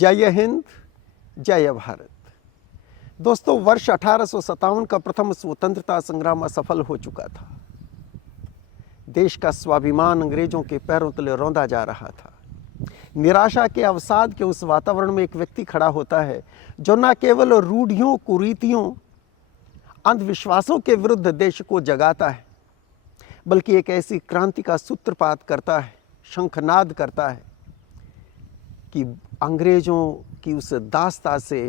जय हिंद, जय भारत। दोस्तों, वर्ष 1857 का प्रथम स्वतंत्रता संग्राम असफल हो चुका था। देश का स्वाभिमान अंग्रेजों के पैरों तले रौंदा जा रहा था। निराशा के अवसाद के उस वातावरण में एक व्यक्ति खड़ा होता है जो न केवल रूढ़ियों, कुरीतियों, अंधविश्वासों के विरुद्ध देश को जगाता है, बल्कि एक ऐसी क्रांति का सूत्रपात करता है, शंखनाद करता है कि अंग्रेजों की उस दास्ता से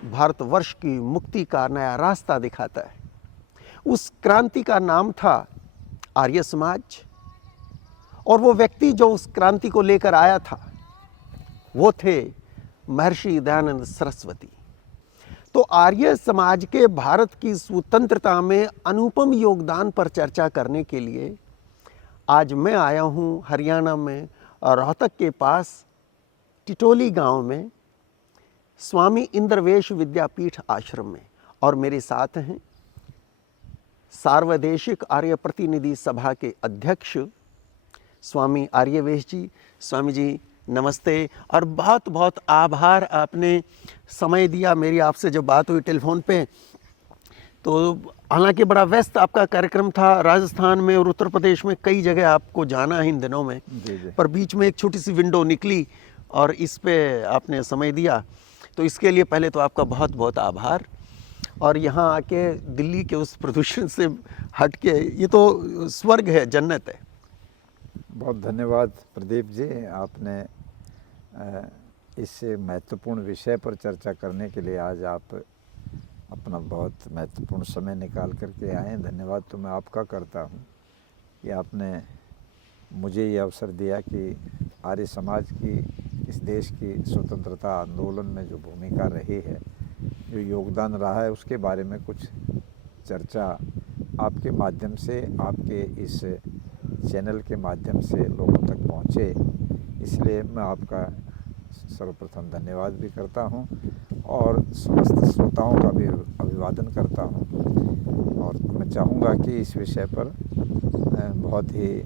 भारतवर्ष की मुक्ति का नया रास्ता दिखाता है। उस क्रांति का नाम था आर्य समाज, और वो व्यक्ति जो उस क्रांति को लेकर आया था वो थे महर्षि दयानंद सरस्वती। तो आर्य समाज के भारत की स्वतंत्रता में अनुपम योगदान पर चर्चा करने के लिए आज मैं आया हूँ हरियाणा में रोहतक के पास टिटोली गांव में स्वामी इंद्रवेश विद्यापीठ आश्रम में, और मेरे साथ हैं सार्वदेशिक आर्य प्रतिनिधि सभा के अध्यक्ष स्वामी आर्यवेश जी। स्वामी जी नमस्ते, और बहुत बहुत आभार, आपने समय दिया। मेरी आपसे जब बात हुई टेलीफोन पे तो हालांकि बड़ा व्यस्त आपका कार्यक्रम था, राजस्थान में और उत्तर प्रदेश में कई जगह आपको जाना है इन दिनों में। जी। पर बीच में एक छोटी सी विंडो निकली और इस पे आपने समय दिया, तो इसके लिए पहले तो आपका बहुत बहुत आभार। और यहाँ आके दिल्ली के उस प्रदूषण से हट के, ये तो स्वर्ग है, जन्नत है। बहुत धन्यवाद प्रदीप जी, आपने इस महत्वपूर्ण विषय पर चर्चा करने के लिए आज आप अपना बहुत महत्वपूर्ण समय निकाल करके आए। धन्यवाद तो मैं आपका करता हूँ कि आपने मुझे ये अवसर दिया कि आर्य समाज की इस देश की स्वतंत्रता आंदोलन में जो भूमिका रही है, जो योगदान रहा है, उसके बारे में कुछ चर्चा आपके माध्यम से, आपके इस चैनल के माध्यम से लोगों तक पहुँचे। इसलिए मैं आपका सर्वप्रथम धन्यवाद भी करता हूँ और समस्त श्रोताओं का भी अभिवादन करता हूँ। और मैं चाहूँगा कि इस विषय पर बहुत ही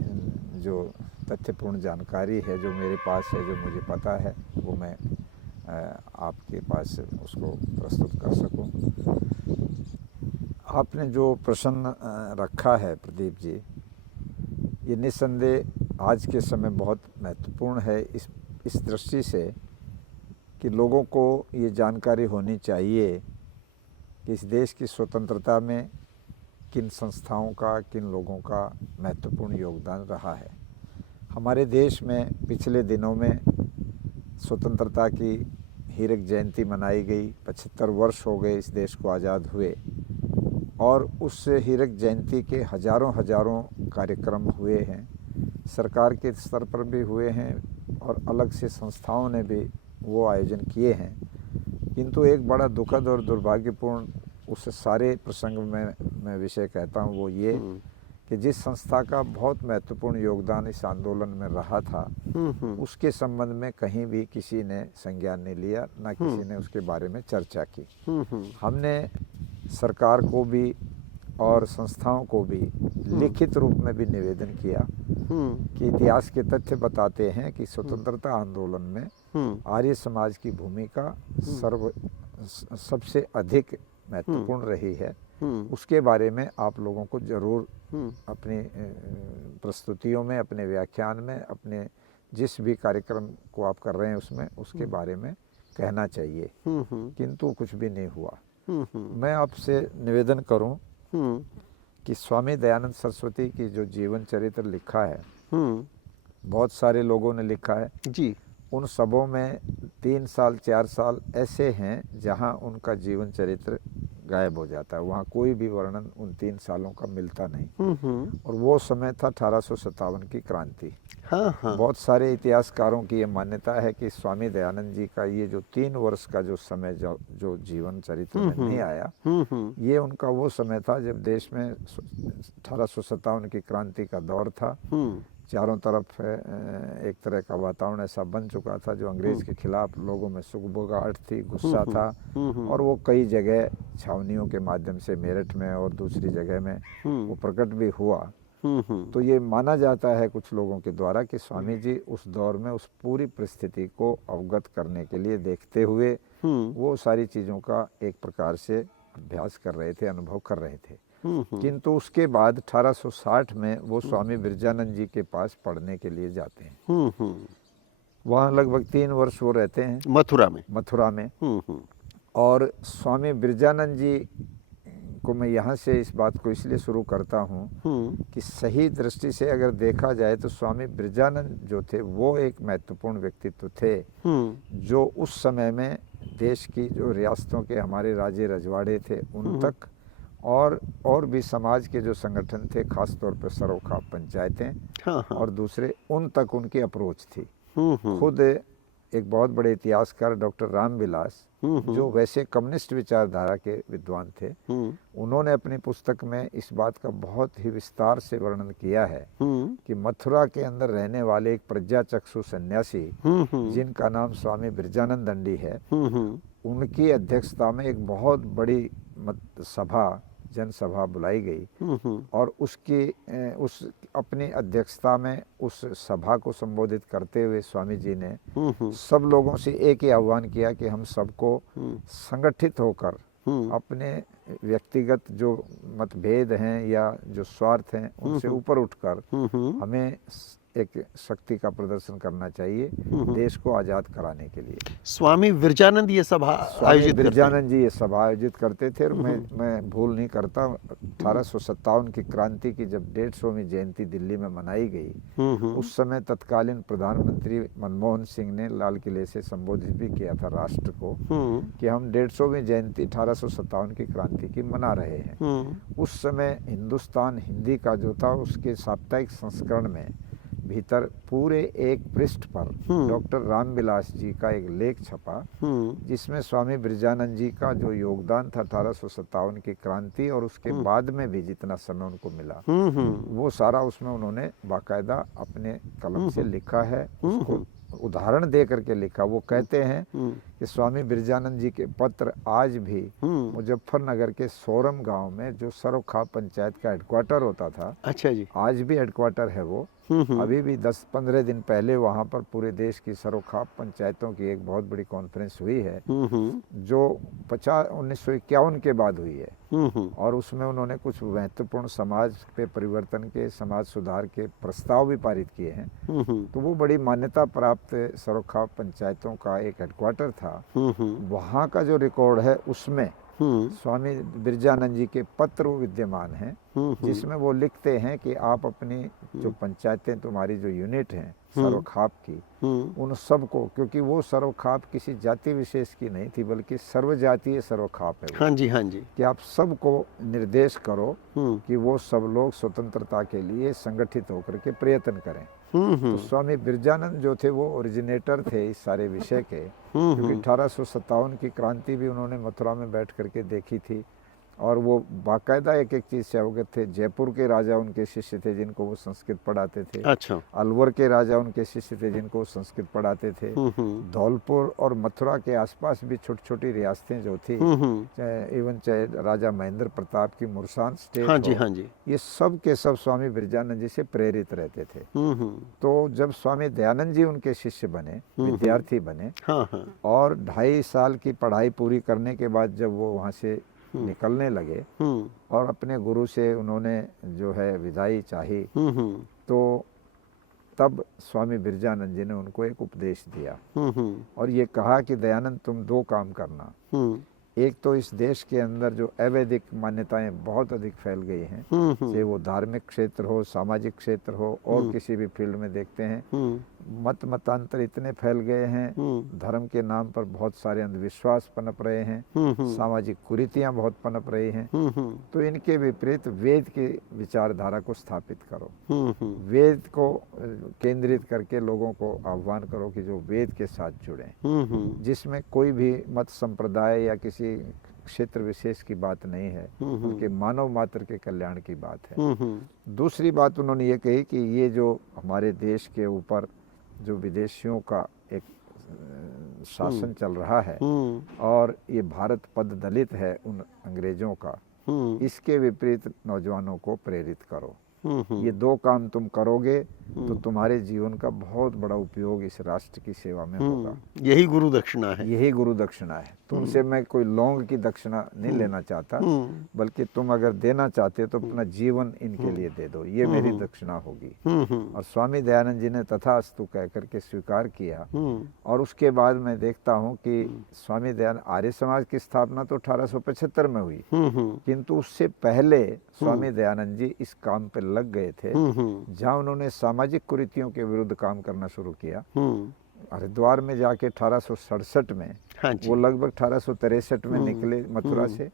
जो तथ्यपूर्ण जानकारी है जो मेरे पास है, जो मुझे पता है, वो मैं आपके पास उसको प्रस्तुत कर सकूं। आपने जो प्रश्न रखा है प्रदीप जी, ये निस्संदेह आज के समय बहुत महत्वपूर्ण है इस दृष्टि से कि लोगों को ये जानकारी होनी चाहिए कि इस देश की स्वतंत्रता में किन संस्थाओं का, किन लोगों का महत्वपूर्ण योगदान रहा है। हमारे देश में पिछले दिनों में स्वतंत्रता की हीरक जयंती मनाई गई। 75 वर्ष हो गए इस देश को आज़ाद हुए, और उस हीरक जयंती के हजारों कार्यक्रम हुए हैं। सरकार के स्तर पर भी हुए हैं और अलग से संस्थाओं ने भी वो आयोजन किए हैं। किंतु एक बड़ा दुखद और दुर्भाग्यपूर्ण उस सारे प्रसंग में मैं विषय कहता हूँ वो ये कि जिस संस्था का बहुत महत्वपूर्ण योगदान इस आंदोलन में रहा था, उसके संबंध में कहीं भी किसी ने संज्ञान नहीं लिया, ना किसी ने उसके बारे में चर्चा की। हमने सरकार को भी और संस्थाओं को भी लिखित रूप में भी निवेदन किया कि इतिहास के तथ्य बताते हैं कि स्वतंत्रता आंदोलन में आर्य समाज की भूमिका सबसे अधिक महत्वपूर्ण रही है। उसके बारे में आप लोगों को जरूर अपनी प्रस्तुतियों में, अपने व्याख्यान में, अपने जिस भी कार्यक्रम को आप कर रहे हैं उसमें, उसके बारे में कहना चाहिए। किंतु कुछ भी नहीं हुआ। मैं आपसे निवेदन करूं कि स्वामी दयानंद सरस्वती की जो जीवन चरित्र लिखा है, बहुत सारे लोगों ने लिखा है जी। उन सबों में 3 साल 4 साल ऐसे हैं जहां उनका जीवन चरित्र गायब हो जाता है। वहाँ कोई भी वर्णन उन 3 सालों का मिलता नहीं। और वो समय था 1857 की क्रांति। बहुत सारे इतिहासकारों की ये मान्यता है कि स्वामी दयानंद जी का ये जो 3 वर्ष का जो समय जो जीवन चरित्र में नहीं आया, ये उनका वो समय था जब देश में 1857 की क्रांति का दौर था। चारों तरफ एक तरह का वातावरण ऐसा बन चुका था जो अंग्रेज के खिलाफ लोगों में सुगबुगाहट थी, गुस्सा था, और वो कई जगह छावनियों के माध्यम से मेरठ में और दूसरी जगह में वो प्रकट भी हुआ। तो ये माना जाता है कुछ लोगों के द्वारा कि स्वामी जी उस दौर में उस पूरी परिस्थिति को अवगत करने के लिए देखते हुए वो सारी चीज़ों का एक प्रकार से अभ्यास कर रहे थे, अनुभव कर रहे थे। किंतु उसके बाद 1860 में वो स्वामी बिरजानंद जी के पास पढ़ने के लिए जाते हैं। वहाँ लगभग 3 वर्ष वो रहते हैं मथुरा में। और स्वामी बिरजानंद जी को मैं यहाँ से इस बात को इसलिए शुरू करता हूँ कि सही दृष्टि से अगर देखा जाए तो स्वामी बिरजानंद जो थे वो एक महत्वपूर्ण व्यक्तित्व थे, जो उस समय में देश की जो रियासतों के हमारे राजे रजवाड़े थे उन तक और भी समाज के जो संगठन थे, खास तौर पर सरोखा पंचायतें और दूसरे, उन तक उनकी अप्रोच थी। खुद एक बहुत बड़े इतिहासकार डॉक्टर रामविलास, जो वैसे कम्युनिस्ट विचारधारा के विद्वान थे, उन्होंने अपनी पुस्तक में इस बात का बहुत ही विस्तार से वर्णन किया है कि मथुरा के अंदर रहने वाले एक प्रज्ञाचक्षु सन्यासी जिनका नाम स्वामी बिरजानंद दंडी है, उनकी अध्यक्षता में एक बहुत बड़ी जनसभा बुलाई गई और उस अपनी अध्यक्षता में उस सभा को संबोधित करते हुए स्वामी जी ने सब लोगों से एक ही आह्वान किया कि हम सबको संगठित होकर अपने व्यक्तिगत जो मतभेद हैं या जो स्वार्थ हैं उनसे ऊपर उठकर हमें एक शक्ति का प्रदर्शन करना चाहिए देश को आज़ाद कराने के लिए। स्वामी बिरजानंद ये सभा आयोजित बिरजानंद जी ये सभा आयोजित करते थे। और मैं भूल नहीं करता, 1857 की क्रांति की जब 150वीं जयंती दिल्ली में मनाई गई, उस समय तत्कालीन प्रधानमंत्री मनमोहन सिंह ने लाल किले से संबोधित भी किया था राष्ट्र को कि हम 150वीं जयंती 1857 की क्रांति की मना रहे हैं। उस समय हिंदुस्तान हिंदी का जो था उसके साप्ताहिक संस्करण में भीतर पूरे एक पृष्ठ पर डॉक्टर रामविलास जी का एक लेख छपा, जिसमें स्वामी बिरजानंद जी का जो योगदान था 1857 की क्रांति और उसके बाद में भी जितना समय उनको मिला, वो सारा उसमें उन्होंने बाकायदा अपने कलम से लिखा है, उसको उदाहरण दे करके लिखा। वो कहते हैं कि स्वामी बिरजानंद जी के पत्र आज भी मुजफ्फरनगर के सोरम गांव में, जो सरोखा पंचायत का हेडक्वार्टर होता था, अच्छा जी, आज भी हेडक्वार्टर है वो। अभी भी 10-15 दिन पहले वहाँ पर पूरे देश की सरोखा पंचायतों की एक बहुत बड़ी कॉन्फ्रेंस हुई है, जो 1951 के बाद हुई है, और उसमें उन्होंने कुछ महत्वपूर्ण समाज पे परिवर्तन के, समाज सुधार के प्रस्ताव भी पारित किए हैं। तो वो बड़ी मान्यता प्राप्त सरोखा पंचायतों का एक हेडक्वार्टर था। वहाँ का जो रिकॉर्ड है उसमें स्वामी बिरजानंद जी के पत्र विद्यमान हैं, जिसमें वो लिखते हैं कि आप अपनी जो पंचायतें, तुम्हारी जो यूनिट हैं सरोखाप की, उन सबको, क्योंकि वो सरोखाप किसी जाति विशेष की नहीं थी बल्कि सर्वजातीय सरोखाप है, हाँ जी हाँ जी, कि आप सबको निर्देश करो कि वो सब लोग स्वतंत्रता के लिए संगठित होकर के प्रयत्न करें। तो स्वामी बिरजानंद जो थे वो ओरिजिनेटर थे इस सारे विषय के, क्योंकि 1857 की क्रांति भी उन्होंने मथुरा में बैठ करके देखी थी और वो बाकायदा एक एक चीज़ से अवगत थे। जयपुर के राजा उनके शिष्य थे जिनको वो संस्कृत पढ़ाते थे। अच्छा। अलवर के राजा उनके शिष्य थे जिनको वो संस्कृत पढ़ाते थे। धौलपुर और मथुरा के आसपास भी छोटी छोटी रियासतें जो थी, चाहे राजा महेंद्र प्रताप की मुरसान स्टेट, हाँ जी, हाँ जी, ये सब के सब स्वामी बिरजानंद जी से प्रेरित रहते थे। तो जब स्वामी दयानंद जी उनके शिष्य बने, विद्यार्थी बने, और 2.5 साल की पढ़ाई पूरी करने के बाद जब वो वहाँ से निकलने लगे और अपने गुरु से उन्होंने जो है विदाई चाही, तो तब स्वामी बिरजानंद जी ने उनको एक उपदेश दिया और ये कहा कि दयानंद, तुम 2 काम करना। एक तो इस देश के अंदर जो अवैधिक मान्यताएं बहुत अधिक फैल गई हैं, चाहे वो धार्मिक क्षेत्र हो, सामाजिक क्षेत्र हो, और किसी भी फील्ड में देखते हैं, मतांतर इतने फैल गए हैं, धर्म के नाम पर बहुत सारे अंधविश्वास पनप रहे हैं, सामाजिक कुरीतियां बहुत पनप रही हैं। तो इनके विपरीत वेद की विचारधारा को स्थापित करो, वेद को केंद्रित करके लोगों को आह्वान करो कि जो वेद के साथ जुड़ें, जिसमें कोई भी मत संप्रदाय या किसी क्षेत्र विशेष की बात नहीं है, उनके मानव मात्र के कल्याण की बात है। दूसरी बात उन्होंने ये कही कि ये जो हमारे देश के ऊपर जो विदेशियों का एक शासन चल रहा है और ये भारत पद दलित है उन अंग्रेजों का, इसके विपरीत नौजवानों को प्रेरित करो। ये दो काम तुम करोगे तो तुम्हारे जीवन का बहुत बड़ा उपयोग इस राष्ट्र की सेवा में होगा। यही गुरु दक्षिणा है। यही गुरु दक्षिणा है। तुमसे मैं कोई लौंग की दक्षिणा नहीं लेना चाहता, बल्कि तुम अगर देना चाहते तो अपना जीवन इनके लिए दे दो, ये मेरी दक्षिणा होगी। और स्वामी दयानंद जी ने तथास्तु कह करके स्वीकार किया। और उसके बाद मैं देखता हूँ कि स्वामी दयानंद आर्य समाज की स्थापना तो 1875 में हुई, किंतु उससे पहले स्वामी दयानंद जी इस काम पे लग गए थे, जहाँ उन्होंने सामाजिक कुरीतियों के विरुद्ध काम करना शुरू किया। हरिद्वार में जाके 1867 में, हाँ जी। वो लगभग 1863 में निकले मथुरा से।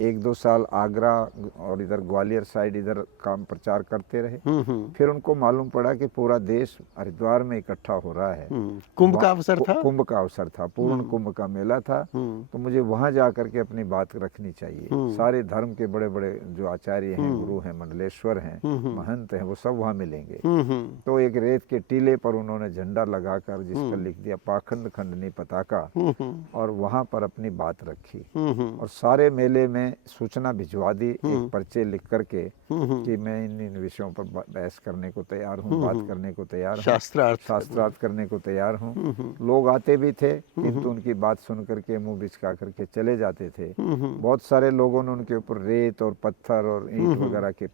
1-2 साल आगरा और इधर ग्वालियर साइड इधर काम प्रचार करते रहे। फिर उनको मालूम पड़ा कि पूरा देश हरिद्वार में इकट्ठा हो रहा है। कुंभ का अवसर था। कुंभ का अवसर था, पूर्ण कुंभ का मेला था। तो मुझे वहां जा करके अपनी बात रखनी चाहिए। सारे धर्म के बड़े बड़े जो आचार्य हैं, गुरु हैं, मंडलेश्वर हैं, महंत हैं, वो सब वहां मिलेंगे। तो एक रेत के टीले पर उन्होंने झंडा लगाकर जिस पर लिख दिया पाखंड खंडनी पताका, और वहां पर अपनी बात रखी। और सारे मेले में सूचना भिजवा दी, एक पर्चे लिख करके कि मैं इन विषयों पर बहस करने को तैयार हूँ, बात करने को तैयार हूँ, शास्त्रार्थ करने को तैयार हूँ। लोग आते भी थे, किंतु उनकी बात सुन करके मुंह बिचका करके चले जाते थे। बहुत सारे लोगों ने उनके ऊपर रेत और पत्थर और ईंट वगैरह के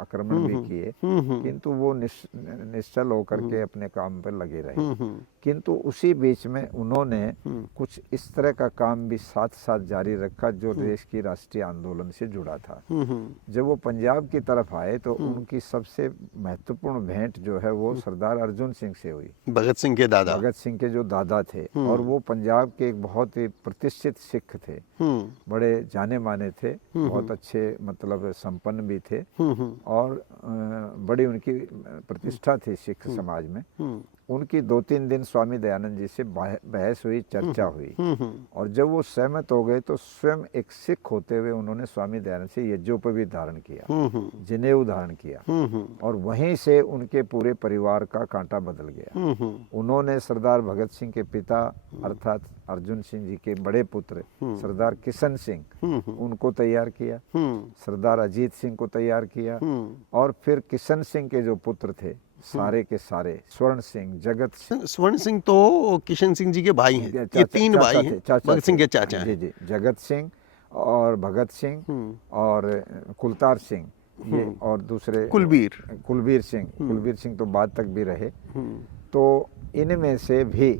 आक्रमण भी किए, किंतु वो निश्चल होकर के अपने काम पर लगे रहे। किंतु उसी बीच में उन्होंने कुछ इस तरह का काम भी साथ साथ जारी रखा जो देश की राष्ट्रीय आंदोलन से जुड़ा था। जब वो पंजाब की तरफ आए तो उनकी सबसे महत्वपूर्ण भेंट जो है वो सरदार अर्जुन सिंह से हुई। भगत सिंह के दादा। भगत सिंह के जो दादा थे, और वो पंजाब के एक बहुत ही प्रतिष्ठित सिख थे, बड़े जाने माने थे, बहुत अच्छे मतलब संपन्न भी थे, और बड़ी उनकी प्रतिष्ठा थी सिख समाज में। उनकी 2-3 दिन स्वामी दयानंद जी से बहस हुई, चर्चा हुई, और जब वो सहमत हो गए तो स्वयं एक सिख होते हुए उन्होंने स्वामी दयानंद से यज्ञोपवीत धारण किया, जनेऊ धारण किया, और वहीं से उनके पूरे परिवार का कांटा बदल गया। उन्होंने सरदार भगत सिंह के पिता अर्थात अर्जुन सिंह जी के बड़े पुत्र सरदार किशन सिंह, उनको तैयार किया, सरदार अजीत सिंह को तैयार किया, और फिर किशन सिंह के जो पुत्र थे सारे के सारे, स्वर्ण सिंह, जगत सिंह। स्वर्ण सिंह तो किशन सिंह जी के भाई हैं, ये 3 भाई हैं, भगत सिंह के चाचा हैं। जी, जगत सिंह और भगत सिंह और कुलतार सिंह, ये और दूसरे कुलबीर सिंह तो बाद तक भी रहे। तो इनमें से भी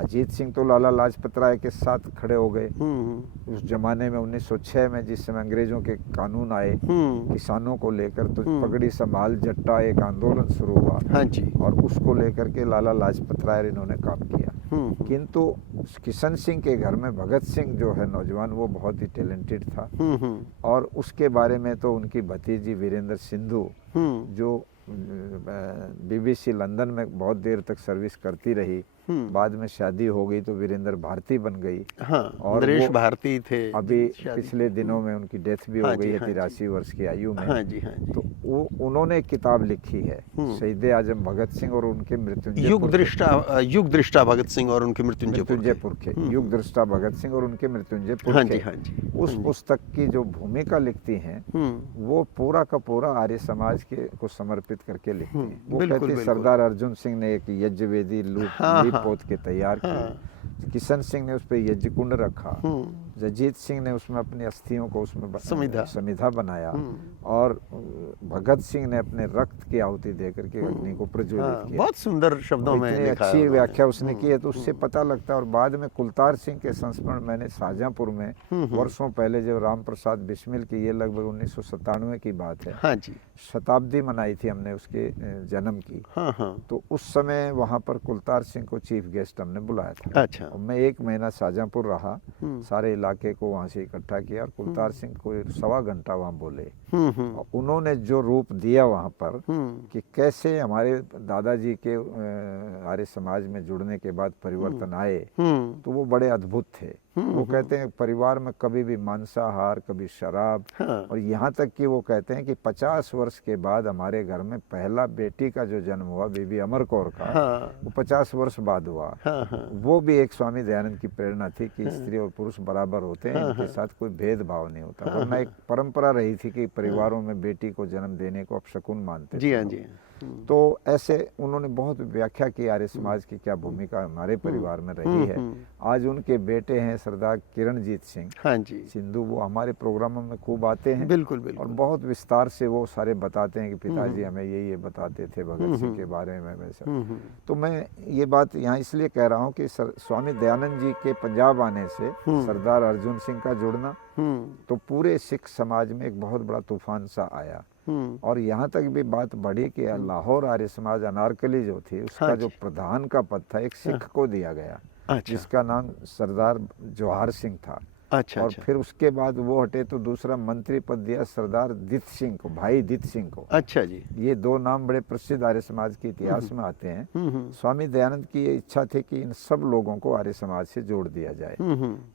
अजीत सिंह तो लाला लाजपत राय के साथ खड़े हो गए। उस जमाने में 1906 में जिस समय अंग्रेजों के कानून आए किसानों को लेकर, तो पगड़ी संभाल जट्टा एक आंदोलन शुरू हुआ। हाँ जी। और उसको लेकर के लाला लाजपत राय इन्होंने काम किया। किंतु किशन सिंह के घर में भगत सिंह जो है नौजवान, वो बहुत ही टैलेंटेड था, और उसके बारे में तो उनकी भतीजी वीरेंद्र सिंधु जो BBC लंदन में बहुत देर तक सर्विस करती रही, बाद में शादी हो गई तो वीरेंद्र भारती बन गई। हाँ, और नरेश भारती थे। अभी पिछले दिनों में उनकी डेथ भी हो गई है 83 वर्ष की आयु में। हाँ जी, हाँ जी। तो वो उन्होंने एक किताब लिखी है, शहीद आजम भगत सिंह और उनके मृत्युंजय युग दृष्टा भगत सिंह और उनके मृत्युंजय पुरखे, युग दृष्टा भगत सिंह और उनके मृत्युंजय पुरखे। हाँ जी, हाँ जी। उस पुस्तक की जो भूमिका लिखती हैं वो पूरा का पूरा आर्य समाज के को समर्पित करके लिखती हैं। वो कहते हैं सरदार अर्जुन सिंह ने एक यज्ञ वेदी लीप पोत के तैयार की, किशन सिंह ने उस पर यज्ञ कुंड रखा, जजीत सिंह ने उसमें अपनी अस्थियों को उसमें समिधा बनाया, और भगत सिंह ने अपने रक्त की आहुति देकर के अग्नि को प्रज्वलित किया। बहुत सुंदर शब्दों में लिखा है, अच्छी व्याख्या उसने की है। तो उससे पता लगता है। और बाद में कुलतार सिंह के संस्मरण मैंने शाहजहांपुर में वर्षों पहले जब राम प्रसाद बिस्मिल की, ये लगभग 1997 की बात है, हाँ जी, शताब्दी मनाई थी हमने उसके जन्म की। तो उस समय वहाँ पर कुलतार सिंह को चीफ गेस्ट हमने बुलाया था। अच्छा। और मैं 1 महीना शाहजहांपुर रहा, सारे इलाके को वहाँ से इकट्ठा किया, और कुलतार सिंह को 1.25 घंटा वहाँ बोले। और उन्होंने जो रूप दिया वहाँ पर कि कैसे हमारे दादाजी के आर्य समाज में जुड़ने के बाद परिवर्तन आए, तो वो बड़े अद्भुत थे। वो कहते हैं परिवार में कभी भी मांसाहार, कभी शराब, और यहाँ तक कि वो कहते हैं कि 50 वर्ष के बाद हमारे घर में पहला बेटी का जो जन्म हुआ बीबी अमर कौर का, वो 50 वर्ष बाद हुआ। वो भी एक स्वामी दयानंद की प्रेरणा थी कि स्त्री और पुरुष बराबर बराबर होते हैं, इनके साथ कोई भेदभाव नहीं होता। वरना एक परंपरा रही थी कि परिवारों में बेटी को जन्म देने को अपशकुन मानते जी थे हाँ लोग। जी हाँ। तो ऐसे उन्होंने बहुत व्याख्या की आर्य समाज की क्या भूमिका हमारे परिवार में रही है। आज उनके बेटे हैं सरदार किरणजीत सिंह हाँ जी, सिंधु, वो हमारे प्रोग्रामों में खूब आते हैं बिल्कुल और बिल्कुल। बहुत विस्तार से वो सारे बताते हैं कि पिताजी हमें ये बताते थे भगत सिंह के बारे में वैसा। तो मैं ये बात यहाँ इसलिए कह रहा हूँ कि स्वामी दयानंद जी के पंजाब आने से सरदार अर्जुन सिंह का जुड़ना तो पूरे सिख समाज में एक बहुत बड़ा तूफान सा आया। और यहाँ तक भी बात बढ़ी कि लाहौर आर्य समाज अनारकली जो थी उसका हाँ जो जी। प्रधान का पद था एक सिख को दिया गया, अच्छा जिसका नाम सरदार जोहार सिंह था। अच्छा और अच्छा फिर उसके बाद वो हटे तो दूसरा मंत्री पद दिया सरदार दित सिंह को, भाई दित सिंह को। अच्छा जी। ये दो नाम बड़े प्रसिद्ध आर्य समाज के इतिहास में आते हैं। स्वामी दयानंद की ये इच्छा थी कि इन सब लोगों को आर्य समाज से जोड़ दिया जाए।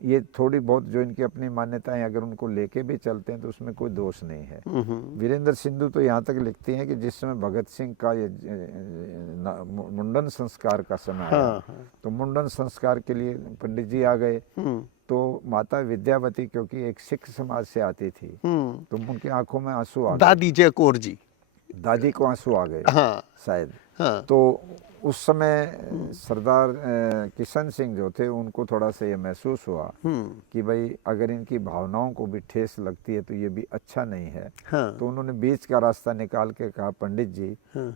ये थोड़ी बहुत जो इनकी अपनी मान्यताएं अगर उनको लेके भी चलते हैं तो उसमें कोई दोष नहीं है। वीरेंद्र सिंधु तो यहाँ तक लिखती हैं कि जिस समय भगत सिंह का ये मुंडन संस्कार का समय आया तो मुंडन संस्कार के लिए पंडित जी आ गए तो माता विद्यावती क्योंकि एक सिख समाज से आती थी तो उनकी आंखों में आंसू आ गए। दादी जय कौर जी। दादी को आंसू आ गए हाँ शायद। हाँ। तो उस समय सरदार किशन सिंह जो थे उनको थोड़ा सा ये महसूस हुआ कि भाई अगर इनकी भावनाओं को भी ठेस लगती है तो ये भी अच्छा नहीं है। हाँ। तो उन्होंने बीच का रास्ता निकाल के कहा पंडित जी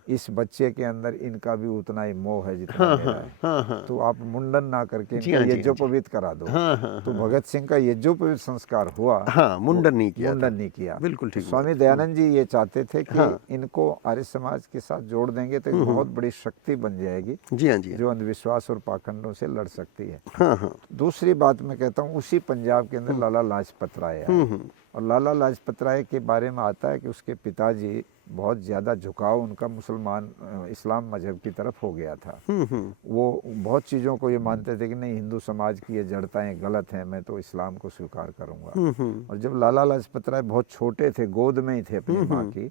इस बच्चे के अंदर इनका भी उतना ही मोह है जितना मेरा है। तो आप मुंडन ना करके इनका यज्ञोपवीत करा दो। तो भगत सिंह का यज्ञोपवीत संस्कार हुआ। हाँ, मुंडन नहीं किया। मुंडन नहीं किया। बिल्कुल ठीक। स्वामी दयानंद जी ये चाहते थे कि इनको आर्य समाज के साथ जोड़ देंगे तो एक बहुत बड़ी शक्ति बन जाएगी। जी हाँ जी। जो अंधविश्वास और पाखंडों से लड़ सकती है। हाँ हाँ। दूसरी बात मैं कहता हूँ उसी पंजाब के अंदर लाला लाजपत राय आए। और लाला लाजपत राय के बारे में आता है कि उसके पिताजी बहुत ज़्यादा झुकाव उनका मुसलमान इस्लाम मजहब की तरफ हो गया था। वो बहुत चीज़ों को ये मानते थे कि नहीं हिंदू समाज की ये जड़ताएं गलत हैं, मैं तो इस्लाम को स्वीकार करूंगा। और जब लाला लाजपत राय बहुत छोटे थे, गोद में ही थे अपनी माँ की,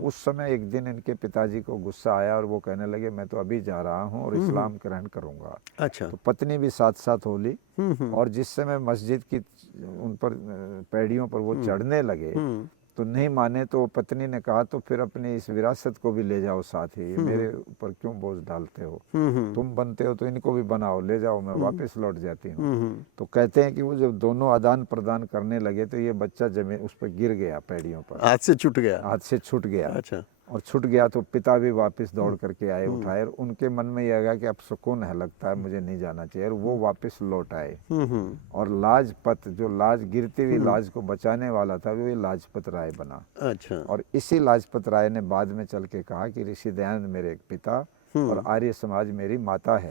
उस समय एक दिन इनके पिताजी को गुस्सा आया और वो कहने लगे मैं तो अभी जा रहा हूँ और इस्लाम ग्रहण करूंगा। अच्छा। तो पत्नी भी साथ साथ होली और जिस समय मस्जिद की उन पर पैड़ियों पर वो चढ़ने लगे तो नहीं माने तो पत्नी ने कहा तो फिर अपनी इस विरासत को भी ले जाओ साथ ही, मेरे ऊपर क्यों बोझ डालते हो, तुम बनते हो तो इनको भी बनाओ, ले जाओ, मैं वापस लौट जाती हूँ। तो कहते हैं कि वो जब दोनों आदान प्रदान करने लगे तो ये बच्चा जमीन उस पर गिर गया, पैड़ियों पर हाथ से छूट गया। हाथ से छूट गया। अच्छा। और छूट गया तो पिता भी वापस दौड़ करके आए, उठाए और उनके मन में यह आया कि अब सुकून है, लगता है मुझे नहीं जाना चाहिए, और वो वापस लौट आए। और लाजपत जो लाज गिरती हुई लाज को बचाने वाला था वो ये लाजपत राय बना। अच्छा। और इसी लाजपत राय ने बाद में चल के कहा कि ऋषि दयानंद मेरे पिता और आर्य समाज मेरी माता है।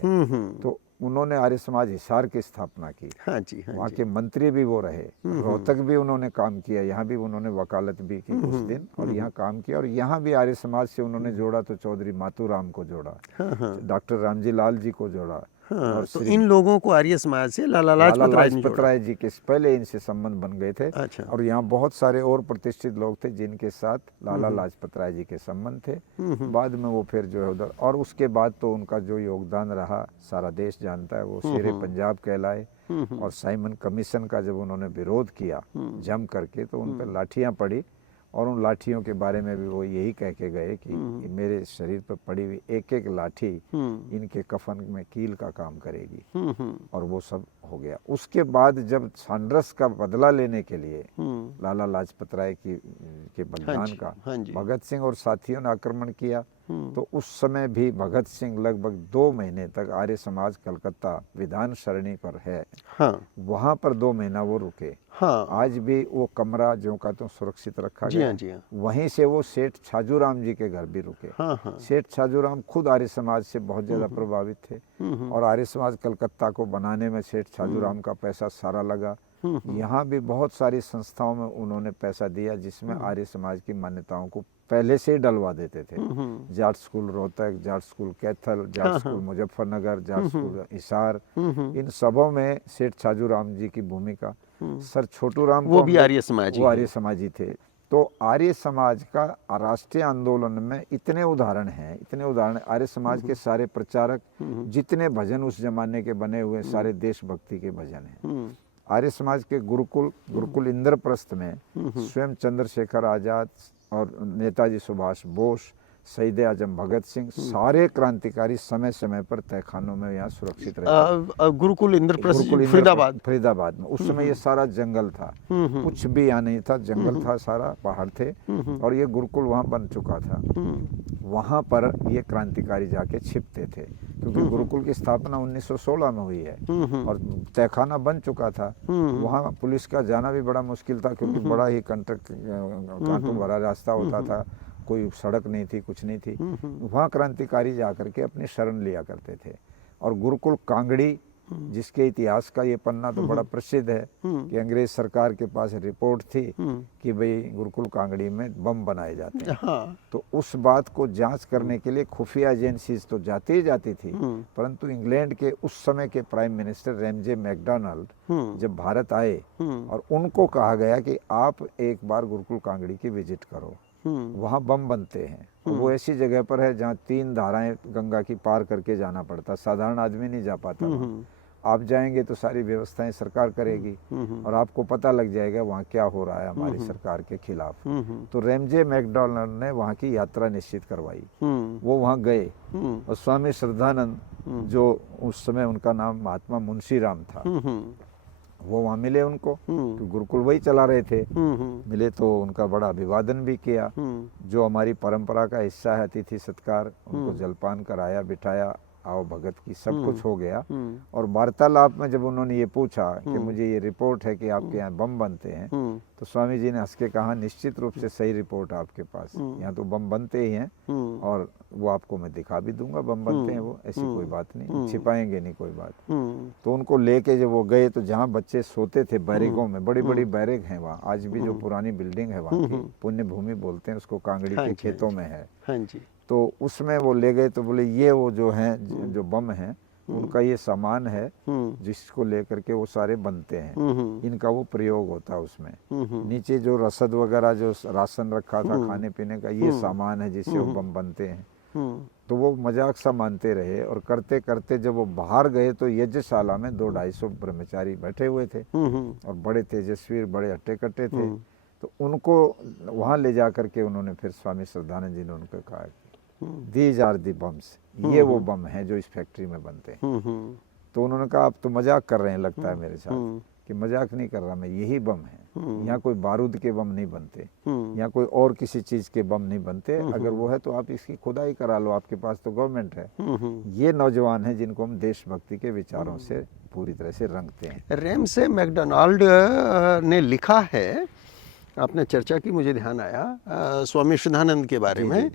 तो उन्होंने आर्य समाज हिसार की स्थापना की। हाँ जी, हाँ वहाँ जी। के मंत्री भी वो रहे, रोहतक भी उन्होंने काम किया, यहाँ भी उन्होंने वकालत भी की कुछ दिन और यहाँ काम किया। और यहाँ भी आर्य समाज से उन्होंने जोड़ा तो चौधरी मातूराम को जोड़ा, डॉक्टर रामजी लाल जी को जोड़ा। हाँ, और तो इन लोगों को आर्य समाज से लाला लाजपत राय जी के पहले इनसे संबंध बन गए थे। अच्छा। और यहाँ बहुत सारे और प्रतिष्ठित लोग थे जिनके साथ लाला लाजपत राय जी के संबंध थे। बाद में वो फिर जो है उधर, और उसके बाद तो उनका जो योगदान रहा सारा देश जानता है। वो शेरे पंजाब कहलाए। और साइमन कमीशन का जब उन्होंने विरोध किया जम करके तो उन पर लाठियाँ पड़ी और उन लाठियों के बारे में भी वो यही कह के गए कि मेरे शरीर पर पड़ी हुई एक एक लाठी इनके कफन में कील का काम करेगी। और वो सब हो गया। उसके बाद जब सानड्रस का बदला लेने के लिए लाला लाजपत राय के बलिदान का भगत सिंह और साथियों ने आक्रमण किया तो उस समय भी भगत सिंह लगभग 2 महीने तक आर्य समाज कलकत्ता विधान सरणी पर है। हाँ। वहाँ पर 2 महीना वो रुके। हाँ। आज भी वो कमरा जो का तो सुरक्षित रखा गया। जी हाँ। वहीं से वो सेठ छाजूराम जी के घर भी रुके। हाँ। सेठ छाजूराम खुद आर्य समाज से बहुत ज्यादा प्रभावित थे और आर्य समाज कलकत्ता को बनाने में सेठ छाजूराम का पैसा सारा लगा। यहाँ भी बहुत सारी संस्थाओं में उन्होंने पैसा दिया जिसमें आर्य समाज की मान्यताओं को पहले से ही डलवा देते थे। Jat school Rohtak, Jat school Kaithal, Jat school Muzaffarnagar, Jat school Hisar, इन सबों में सेठ छाजूराम जी की भूमिका। सर छोटू राम वो भी आर्य समाजी, वो आर्य समाजी थे। तो आर्य समाज का राष्ट्रीय आंदोलन में इतने उदाहरण हैं, इतने उदाहरण। आर्य समाज के सारे प्रचारक जितने भजन उस जमाने के बने हुए सारे देशभक्ति के भजन हैं। आर्य समाज के गुरुकुल इंद्रप्रस्थ में स्वयं चंद्रशेखर आजाद और नेताजी सुभाष बोस, शहीद आजम भगत सिंह, सारे क्रांतिकारी समय समय पर तहखानों में यहाँ सुरक्षित रहते। गुरुकुल इंद्रप्रस्थ गुरुकुल फरीदाबाद में उस समय ये सारा जंगल था, कुछ भी यहाँ नहीं था, जंगल था सारा, पहाड़ थे, और ये गुरुकुल वहाँ बन चुका था। वहाँ पर ये क्रांतिकारी जाके छिपते थे, क्योंकि गुरुकुल की स्थापना 1916 में हुई है और तहखाना बन चुका था। वहाँ पुलिस का जाना भी बड़ा मुश्किल था, क्योंकि बड़ा ही कांटून भरा रास्ता होता था, कोई सड़क नहीं थी, कुछ नहीं थी। वहाँ क्रांतिकारी जाकर के अपनी शरण लिया करते थे। और गुरुकुल कांगड़ी, जिसके इतिहास का ये पन्ना तो बड़ा प्रसिद्ध है कि अंग्रेज सरकार के पास रिपोर्ट थी कि भाई गुरुकुल कांगड़ी में बम बनाए जाते हैं। हाँ। तो उस बात को जांच करने के लिए खुफिया एजेंसीज तो जाती ही जाती थी, परंतु इंग्लैंड के उस समय के प्राइम मिनिस्टर रैमजे मैकडोनाल्ड जब भारत आए और उनको कहा गया कि आप एक बार गुरुकुल कांगड़ी की विजिट करो, वहाँ बम बनते हैं। वो ऐसी जगह पर है जहाँ 3 धाराएं गंगा की पार करके जाना पड़ता, साधारण आदमी नहीं जा पाता। आप जाएंगे तो सारी व्यवस्थाएं सरकार करेगी और आपको पता लग जाएगा वहाँ क्या हो रहा है हमारी सरकार के खिलाफ। तो रैमजे मैकडोनाल्ड ने वहाँ की यात्रा निश्चित करवाई। वो वहाँ गए और स्वामी श्रद्धानंद, जो उस समय उनका नाम महात्मा मुंशी राम था, वो वहाँ मिले उनको, तो गुरुकुल वही चला रहे थे। मिले तो उनका बड़ा अभिवादन भी किया, जो हमारी परंपरा का हिस्सा है, अतिथि सत्कार, उनको जलपान कराया, बिठाया, आओ भगत की, सब कुछ हो गया। और वार्तालाप में जब उन्होंने ये पूछा कि मुझे ये रिपोर्ट है कि आपके यहाँ बम बनते हैं, तो स्वामी जी ने हंस के कहा, निश्चित रूप से सही रिपोर्ट आपके पास, यहाँ तो बम बनते ही हैं और वो आपको मैं दिखा भी दूंगा, बम बनते हैं वो, ऐसी कोई बात नहीं, छिपाएंगे नहीं कोई बात। तो उनको लेके जब वो गए तो जहाँ बच्चे सोते थे बैरेकों में, बड़ी बड़ी बैरेक हैं वहाँ, आज भी जो पुरानी बिल्डिंग है वहाँ की, पुण्य भूमि बोलते हैं उसको, कांगड़ी के खेतों में है। तो उसमें वो ले गए, तो बोले ये वो जो हैं, जो बम हैं, उनका ये सामान है जिसको लेकर के वो सारे बनते हैं, इनका वो प्रयोग होता है उसमें। नीचे जो रसद वगैरह जो राशन रखा था खाने पीने का, ये सामान है जिससे वो बम बनते हैं। तो वो मजाक सा मानते रहे, और करते करते जब वो बाहर गए तो यज्ञशाला में 200-250 ब्रह्मचारी बैठे हुए थे और बड़े तेजस्वी, बड़े हट्टे कट्टे थे। तो उनको वहाँ ले जा करके उन्होंने फिर स्वामी श्रद्धानंद जी ने उनको कहा, दीज आर दी बम्स, ये वो बम हैं जो इस फैक्ट्री में बनते हैं। तो उन्होंने कहा, आप तो मजाक कर रहे हैं लगता है मेरे साथ। कि मजाक नहीं कर रहा मैं, यही बम है, यहाँ कोई बारूद के बम नहीं बनते, यहाँ कोई और किसी चीज के बम नहीं बनते, अगर वो है तो आप इसकी खुदाई करा लो, आपके पास तो गवर्नमेंट है। ये नौजवान है जिनको हम देशभक्ति के विचारों से पूरी तरह से रंगते हैं। रैमजे मैकडोनाल्ड ने लिखा है, आपने चर्चा की, मुझे ध्यान आया स्वामी श्रद्धानंद के बारे में।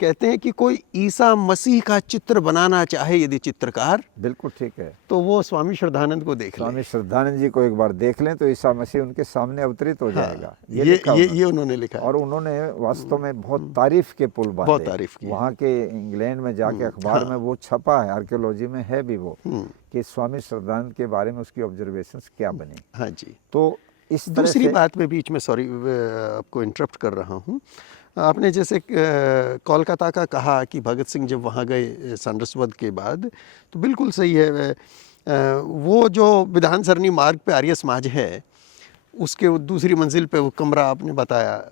कहते हैं कि कोई ईसा मसीह का चित्र बनाना चाहे यदि चित्रकार, बिल्कुल ठीक है, तो वो स्वामी श्रद्धानंद को देख लें। स्वामी श्रद्धानंद जी को एक बार देख लें तो ईसा मसीह उनके सामने अवतरित हो जाएगा। ये उन्होंने लिखा है। और उन्होंने वास्तव में बहुत तारीफ के पुल बांधे, बहुत तारीफ की। वहाँ के इंग्लैंड में जाके अखबार में वो छपा है, आर्कियोलॉजी में है भी वो, कि स्वामी श्रद्धानंद के बारे में उसकी ऑब्जर्वेशंस क्या बनी। हाँ जी। तो इस तरह दूसरी बात में बीच में, सॉरी आपको इंटरप्ट कर रहा हूँ, आपने जैसे कोलकाता का कहा कि भगत सिंह जब वहाँ गए सारस्वत के बाद, तो बिल्कुल सही है। वो जो विधान सरणी मार्ग पे आर्य समाज है, उसके दूसरी मंजिल पे वो कमरा आपने बताया,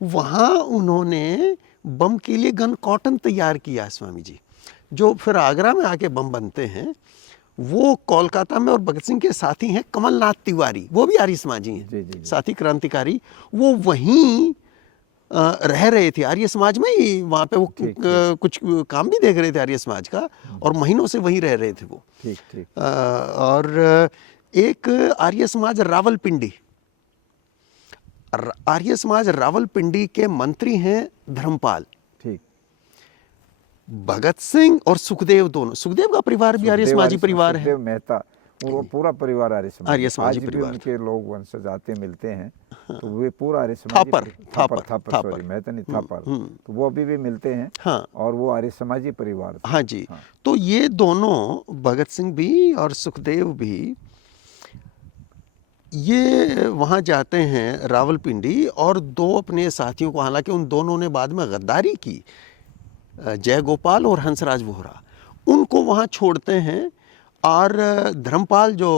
वहाँ उन्होंने बम के लिए गन कॉटन तैयार किया है स्वामी जी, जो फिर आगरा में आके बम बनते हैं। वो कोलकाता में, और भगत सिंह के साथी हैं कमलनाथ तिवारी, वो भी आर्य समाजी हैं, साथी क्रांतिकारी, वो वहीं रह रहे थे आर्य समाज में ही, वहाँ पे वो कुछ काम भी देख रहे थे आर्य समाज का, और महीनों से वहीं रह रहे थे वो। और एक आर्य समाज रावलपिंडी, आर्य समाज रावलपिंडी के मंत्री हैं धर्मपाल। भगत सिंह और सुखदेव, दोनों, सुखदेव का परिवार भी आर्य समाजी परिवार है, मेहता, वो पूरा परिवार आर्य समाजी परिवार, उनके लोग वंशज आते मिलते हैं, तो वे पूरा आर्य समाजी, थापर, मेहता नहीं, थापर, तो वो अभी भी मिलते हैं। हाँ। और वो आर्य समाजी परिवार। हाँ जी। हाँ। तो ये दोनों, भगत सिंह भी और सुखदेव भी, ये वहाँ जाते हैं रावलपिंडी, और 2 अपने साथियों को, हालांकि उन दोनों ने बाद में गद्दारी की, जय गोपाल और हंसराज वोहरा, उनको वहाँ छोड़ते हैं। और धर्मपाल जो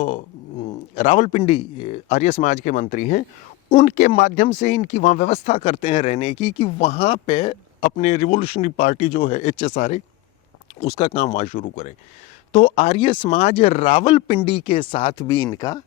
रावलपिंडी आर्य समाज के मंत्री हैं, उनके माध्यम से इनकी वहाँ व्यवस्था करते हैं रहने की, कि वहाँ पे अपने रिवोल्यूशनरी पार्टी जो है HSRA, उसका काम वहाँ शुरू करें। तो आर्य समाज रावलपिंडी के साथ भी इनका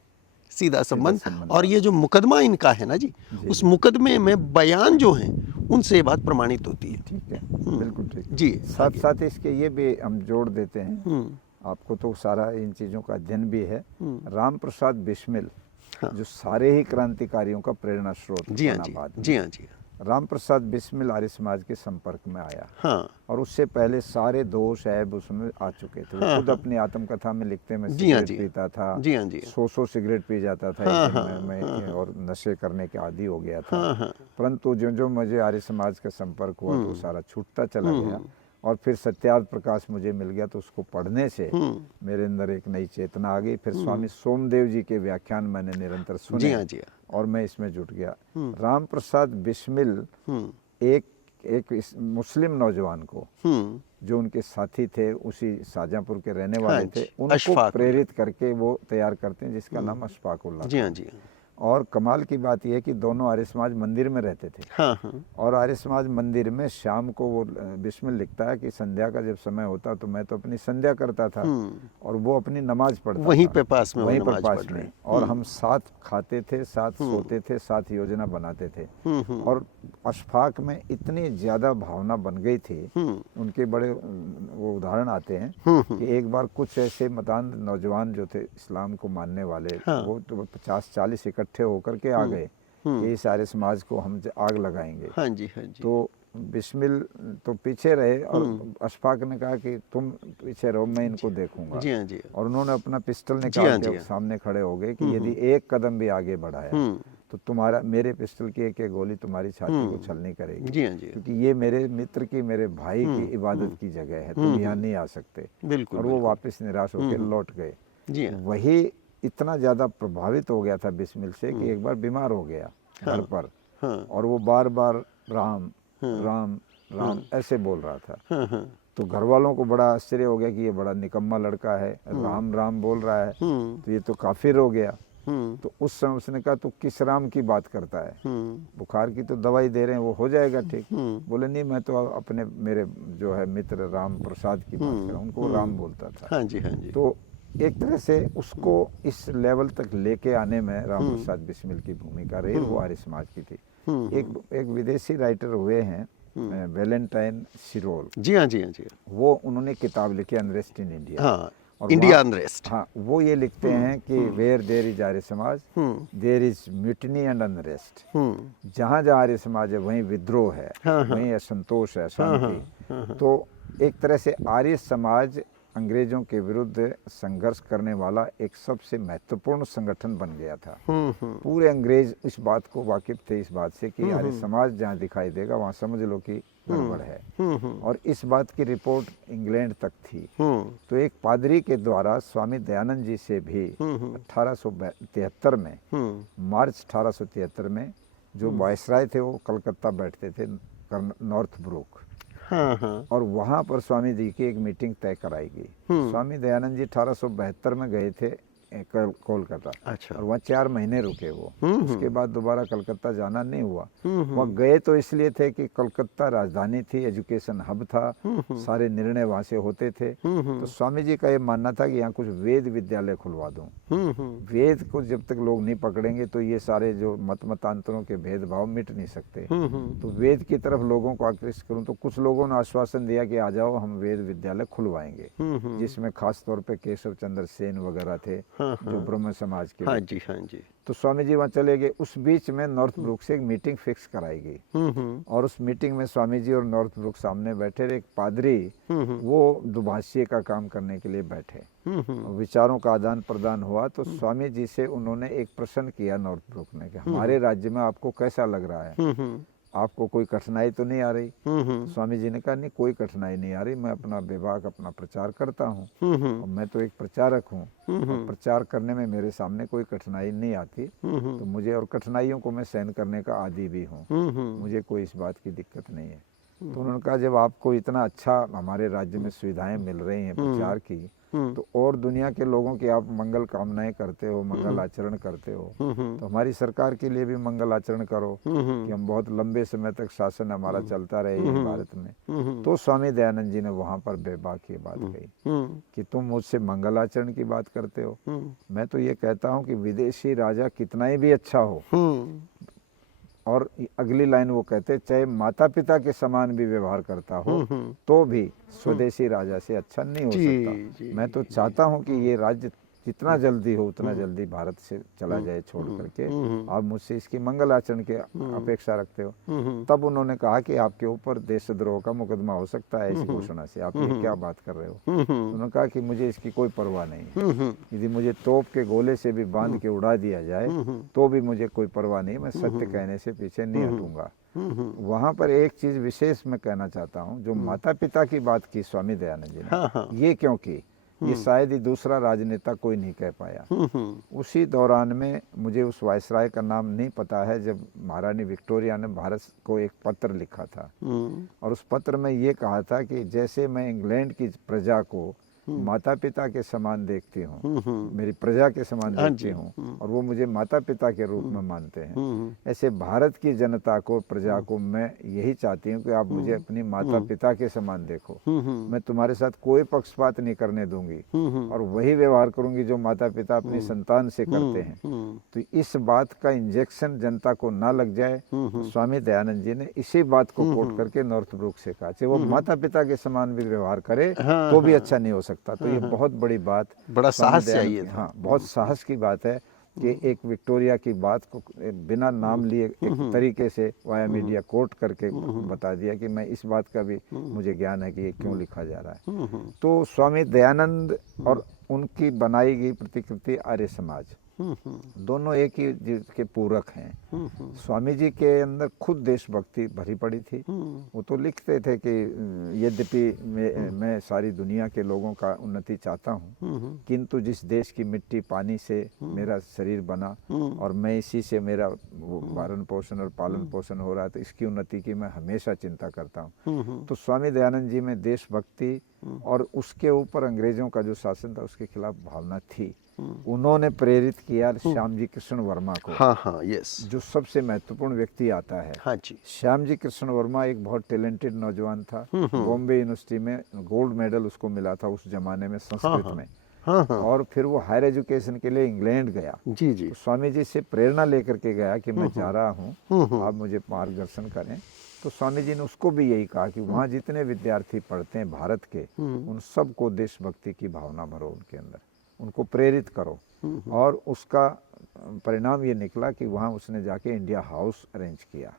सीधा संबंध, और ये जो मुकदमा इनका है ना जी, उस मुकदमे में बयान जो हैं उनसे ये बात प्रमाणित होती है। ठीक है, बिल्कुल ठीक जी, साथ साथ इसके ये भी हम जोड़ देते हैं, आपको तो सारा इन चीज़ों का अध्ययन भी है। राम प्रसाद बिस्मिल, हाँ। जो सारे ही क्रांतिकारियों का प्रेरणा स्रोत जी हाँ बना जी, बाद में। जी हाँ जी, राम प्रसाद बिस्मिल आर्य समाज के संपर्क में आया, हाँ और उससे पहले सारे दोष ऐब उसमें आ चुके थे। वो खुद अपनी आत्मकथा में लिखते हैं, मैं जी हाँ सिगरेट जी, पीता था, जी हाँ जी, 100 सिगरेट पी जाता था एक दिन में, और नशे करने के आदी हो गया था। परंतु जो जो मुझे आर्य समाज का संपर्क हुआ तो वो सारा छूटता चला गया, और फिर सत्यार्थ प्रकाश मुझे मिल गया, तो उसको पढ़ने से मेरे अंदर एक नई चेतना आ गई। फिर स्वामी सोमदेव जी के व्याख्यान मैंने निरंतर जी सुने, हाँ जी, और मैं इसमें जुट गया। राम प्रसाद बिस्मिल एक मुस्लिम नौजवान को, जो उनके साथी थे, उसी शाहजहाँपुर के रहने वाले हाँ थे, जी, उनको अशफाक प्रेरित करके वो तैयार करते हैं, जिसका नाम अशफाक उल्लाह जी हाँ खान। जी, और कमाल की बात यह है कि दोनों आर्य समाज मंदिर में रहते थे, हाँ हाँ, और आर्य समाज मंदिर में शाम को वो बिस्मिल लिखता है कि संध्या का जब समय होता तो मैं तो अपनी संध्या करता था, और वो अपनी नमाज पढ़ता वहीं था, पे पास में वो वहीं पर नमाज पास पढ़ रहे में, हैं। और हम साथ खाते थे, साथ सोते थे, साथ योजना बनाते थे। और अशफाक में इतनी ज़्यादा भावना बन गई थी, उनके बड़े वो उदाहरण आते हैं कि एक बार कुछ ऐसे मतान नौजवान जो थे इस्लाम को मानने वाले, वो तो 50-40 इकट्ठे होकर के आ गए कि इस आर्य समाज को हम आग लगाएंगे। हाँ जी, हाँ जी, तो बिस्मिल तो पीछे रहे, और अशफाक ने कहा कि तुम पीछे रहो, मैं इनको देखूंगा। जी हाँ जी, और उन्होंने अपना पिस्टल जी निकाल हाँ के जी, सामने खड़े हो गए कि यदि एक कदम भी आगे बढ़ाया तो तुम्हारा, मेरे पिस्टल की एक एक गोली तुम्हारी छाती को छलनी करेगी, जी हाँ जी, क्योंकि ये मेरे मित्र की, मेरे भाई की इबादत की जगह है, तुम यहाँ नहीं आ सकते। बिल्कुल, और वो वापस निराश होकर लौट गए। जी हाँ, वही इतना ज़्यादा प्रभावित हो गया था बिस्मिल से कि एक बार बीमार हो गया घर पर, और वो बार बार राम राम राम ऐसे बोल रहा था। तो घर वालों को बड़ा आश्चर्य हो गया कि ये बड़ा निकम्मा लड़का है, राम राम बोल रहा है, तो ये तो काफिर हो गया। तो उस समय उसने कहा तो किस राम की बात करता है, बुखार की तो दवाई दे रहे हैं, वो हो जाएगा ठीक। बोले नहीं, मैं तो अपने मेरे जो है मित्र राम प्रसाद की बात कर रहा हूँ, उनको राम बोलता था। हाँ जी, हाँ जी, तो एक तरह से उसको इस लेवल तक लेके आने में राम प्रसाद बिस्मिल की भूमिका रही, वो आर्य समाज की थी। एक विदेशी राइटर हुए हैं वैलेंटाइन सिरोल, जी हाँ जी, हाँ जी, वो उन्होंने किताब लिखी अनरेस्ट इन इंडिया। हाँ, और इंडिया अनरेस्ट, हाँ, वो ये लिखते हैं कि where there is Arya Samaj there is mutiny and unrest. जहाँ जहाँ आर्य समाज है वहीं विद्रोह है, वहीं असंतोष है, शांति। तो एक तरह से आर्य समाज अंग्रेजों के विरुद्ध संघर्ष करने वाला एक सबसे महत्वपूर्ण संगठन बन गया था। पूरे अंग्रेज इस बात को वाकिफ थे, इस बात से कि आर्य समाज जहाँ दिखाई देगा वहाँ समझ लो कि गड़बड़ है। और इस बात की रिपोर्ट इंग्लैंड तक थी। तो एक पादरी के द्वारा स्वामी दयानंद जी से भी 1873 में, मार्च 1873 में, जो वायसराय थे वो कलकत्ता बैठते थे, नॉर्थ ब्रुक, और वहाँ पर स्वामी जी की एक मीटिंग तय कराई गई। स्वामी दयानंद जी 1872 में गए थे कोलकाता, अच्छा, और वहाँ 4 महीने रुके वो। उसके बाद दोबारा कलकत्ता जाना नहीं हुआ। वहाँ गए तो इसलिए थे कि कलकत्ता राजधानी थी, एजुकेशन हब था, सारे निर्णय वहाँ से होते थे। तो स्वामी जी का ये मानना था कि यहाँ कुछ वेद विद्यालय खुलवा दूँ। वेद को जब तक लोग नहीं पकड़ेंगे तो ये सारे जो मतांतरों के भेदभाव मिट नहीं सकते। तो वेद की तरफ लोगों को आकृष्ट करूँ, तो कुछ लोगों ने आश्वासन दिया कि आ जाओ, हम वेद विद्यालय खुलवाएंगे, जिसमें खास तौर पे केशव चंद्र सेन वगैरह थे, जो ब्रह्म समाज के। हाँ जी, हाँ जी। तो स्वामी जी वहाँ चले गए। उस बीच में नॉर्थ ब्रुक से एक मीटिंग फिक्स कराई गई, और उस मीटिंग में स्वामी जी और नॉर्थ ब्रुक सामने बैठे। एक पादरी वो दुभाषी का काम करने के लिए बैठे, विचारों का आदान प्रदान हुआ। तो स्वामी जी से उन्होंने एक प्रश्न किया नॉर्थ ब्रुक ने कि हमारे राज्य में आपको कैसा लग रहा है, आपको कोई कठिनाई तो नहीं आ रही? तो स्वामी जी ने कहा नहीं, कोई कठिनाई नहीं आ रही, मैं अपना विभाग, अपना प्रचार करता हूँ, और मैं तो एक प्रचारक हूँ, और प्रचार करने में मेरे सामने कोई कठिनाई नहीं आती। तो मुझे, और कठिनाइयों को मैं सहन करने का आदी भी हूँ, मुझे कोई इस बात की दिक्कत नहीं है। तो उन्होंने कहा जब आपको इतना अच्छा हमारे राज्य में सुविधाएं मिल रही हैं प्रचार की, तो और दुनिया के लोगों की आप मंगल कामनाएं करते हो, मंगल आचरण करते हो, तो हमारी सरकार के लिए भी मंगल आचरण करो कि हम बहुत लंबे समय तक शासन हमारा चलता रहे ये भारत में। तो स्वामी दयानंद जी ने वहाँ पर बेबाक ये बात कही कि तुम मुझसे मंगल आचरण की बात करते हो। मैं तो ये कहता हूँ कि विदेशी राजा कितना ही भी अच्छा हो, और अगली लाइन वो कहते चाहे माता पिता के समान भी व्यवहार करता हो तो भी स्वदेशी राजा से अच्छा नहीं हो सकता। मैं तो चाहता हूं कि ये राज्य जितना जल्दी हो उतना जल्दी भारत से चला जाए छोड़ करके, आप मुझसे इसकी मंगल आचरण की अपेक्षा रखते हो। तब उन्होंने कहा कि आपके ऊपर देशद्रोह का मुकदमा हो सकता है इस घोषणा से, आप ये क्या बात कर रहे हो। उन्होंने कहा कि मुझे इसकी कोई परवाह नहीं है, यदि मुझे तोप के गोले से भी बांध के उड़ा दिया जाए तो भी मुझे कोई परवाह नहीं, मैं सत्य कहने से पीछे नहीं हटूंगा। वहां पर एक चीज विशेष मैं कहना चाहता हूं, जो माता पिता की बात की स्वामी दयानंद जी ने, ये क्योंकि ये शायद ही दूसरा राजनेता कोई नहीं कह पाया। उसी दौरान में मुझे उस वायसराय का नाम नहीं पता है, जब महारानी विक्टोरिया ने भारत को एक पत्र लिखा था, और उस पत्र में ये कहा था कि जैसे मैं इंग्लैंड की प्रजा को माता पिता के समान देखती हूँ, मेरी प्रजा के समान देखती हूँ, और वो मुझे माता पिता के रूप में मानते हैं, ऐसे भारत की जनता को, प्रजा को मैं यही चाहती हूँ कि आप मुझे अपनी माता पिता के समान देखो। मैं तुम्हारे साथ कोई पक्षपात नहीं करने दूंगी और वही व्यवहार करूंगी जो माता पिता अपनी संतान से करते हैं। तो इस बात का इंजेक्शन जनता को ना लग जाए, तो स्वामी दयानंद जी ने इसी बात को कोट करके नॉर्थब्रुक से कहा, चाहे वो माता पिता के समान भी व्यवहार करे तो भी अच्छा नहीं हो सकता। तो ये बहुत बड़ी बात, बड़ा साहस चाहिए था। हाँ, बहुत साहस की बात है कि एक विक्टोरिया की बात को बिना नाम लिए एक तरीके से वाया मीडिया कोट करके बता दिया कि मैं इस बात का भी मुझे ज्ञान है कि ये क्यों लिखा जा रहा है। तो स्वामी दयानंद और उनकी बनाई गई प्रतिकृति आर्य समाज, दोनों एक ही चीज के पूरक हैं। स्वामी जी के अंदर खुद देशभक्ति भरी पड़ी थी। वो तो लिखते थे कि यद्यपि मैं सारी दुनिया के लोगों का उन्नति चाहता हूँ, किंतु जिस देश की मिट्टी पानी से मेरा शरीर बना और मैं इसी से मेरा भरण पोषण और पालन पोषण हो रहा है, तो इसकी उन्नति की मैं हमेशा चिंता करता हूँ। तो स्वामी दयानंद जी में देशभक्ति और उसके ऊपर अंग्रेजों का जो शासन था उसके खिलाफ भावना थी। उन्होंने प्रेरित किया श्याम जी कृष्ण वर्मा को। हाँ, यस, जो सबसे महत्वपूर्ण व्यक्ति आता है। हाँ जी। श्याम जी कृष्ण वर्मा एक बहुत टैलेंटेड नौजवान था। बॉम्बे यूनिवर्सिटी में गोल्ड मेडल उसको मिला था उस जमाने में संस्कृत में। और फिर वो हायर एजुकेशन के लिए इंग्लैंड गया। जी जी। तो स्वामी जी से प्रेरणा लेकर के गया कि मैं जा रहा हूँ, आप मुझे मार्गदर्शन करें। तो स्वामी जी ने उसको भी यही कहा कि वहाँ जितने विद्यार्थी पढ़ते हैं भारत के, उन सबको देशभक्ति की भावना भरो उनके अंदर, उनको प्रेरित करो। और उसका परिणाम ये निकला कि वहाँ उसने जाके इंडिया हाउस अरेंज किया।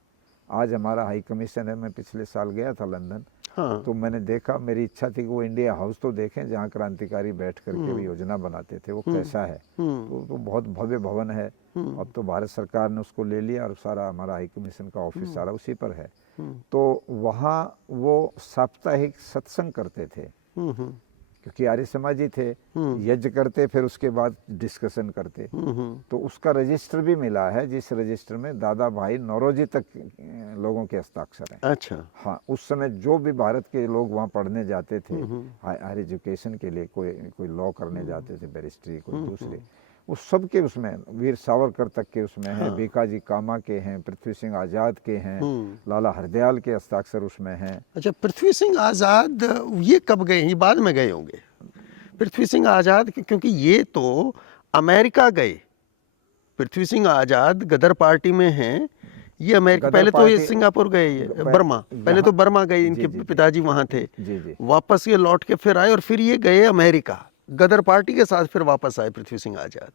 आज हमारा हाई कमीशन है, मैं पिछले साल गया था लंदन। तो मैंने देखा, मेरी इच्छा थी कि वो इंडिया हाउस तो देखें जहाँ क्रांतिकारी बैठ करके भी योजना बनाते थे, वो कैसा है। तो बहुत भव्य भवन है। अब तो भारत सरकार ने उसको ले लिया और सारा हमारा हाई कमीशन का ऑफिस सारा उसी पर है। तो वहाँ वो साप्ताहिक सत्संग करते थे, क्योंकि आर्य समाजी थे, यज्ञ करते, फिर उसके बाद डिस्कशन करते। तो उसका रजिस्टर भी मिला है, जिस रजिस्टर में दादा भाई नौरोजी तक लोगों के हस्ताक्षर हैं। अच्छा। हाँ, उस समय जो भी भारत के लोग वहाँ पढ़ने जाते थे हायर एजुकेशन के लिए, कोई लॉ करने जाते थे, बैरिस्ट्री, कोई दूसरे, उस सब के उसमें, वीर सावरकर तक के उसमें है, बीकाजी कामा के हैं, पृथ्वी सिंह आजाद के हैं, लाला हरदयाल के हस्ताक्षर उसमें हैं। अच्छा, पृथ्वी सिंह आजाद ये कब गए? ये बाद में गए होंगे पृथ्वी सिंह आजाद, क्योंकि ये तो अमेरिका गए। पृथ्वी सिंह आजाद गदर पार्टी में हैं, ये अमेरिका, पहले तो ये सिंगापुर गए, ये बर्मा, पहले तो बर्मा गए, इनके पिताजी वहाँ थे। वापस ये लौट के फिर आए और फिर ये गए अमेरिका, गदर पार्टी के साथ फिर वापस आए पृथ्वी सिंह आजाद।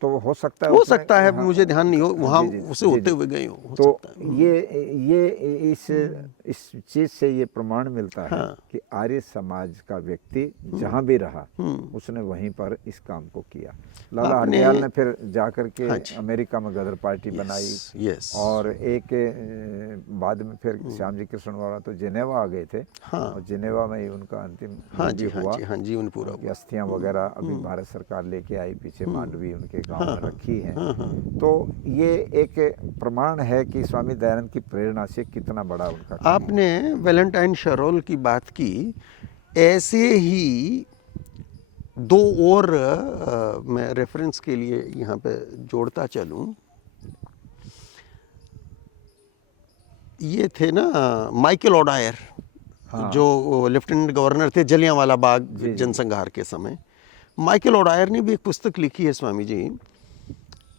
तो हो सकता है, मुझे ध्यान नहीं हो, वहाँ उसे होते हुए गए हो। तो ये इस चीज से ये प्रमाण मिलता है कि आर्य समाज का व्यक्ति जहाँ भी रहा उसने वहीं पर इस काम को किया। लाला हरदयाल ने फिर जाकर के अमेरिका में गदर पार्टी बनाई। और एक बाद में फिर श्याम जी कृष्ण वर्मा तो जिनेवा आ गए थे, और जिनेवा में ही उनका अंतिम हुआ। जीवन पूरा हुआ। अस्थियां वगैरह अभी भारत सरकार लेके आई, पीछे मांडवी उनकी के गांव में रखी हैं। तो ये एक प्रमाण है कि स्वामी दयानंद की प्रेरणा से कितना बड़ा उनका काम है। आपने वैलेंटाइन शरोल की बात की, ऐसे ही दो और मैं रेफरेंस के लिए यहाँ पे जोड़ता चलूँ। ये थे ना माइकल ओडायर, हाँ। जो लेफ्टिनेंट गवर्नर थे जलियांवाला बाग जनसंहार के समय। माइकल ओडायर ने भी एक पुस्तक लिखी है Swami ji,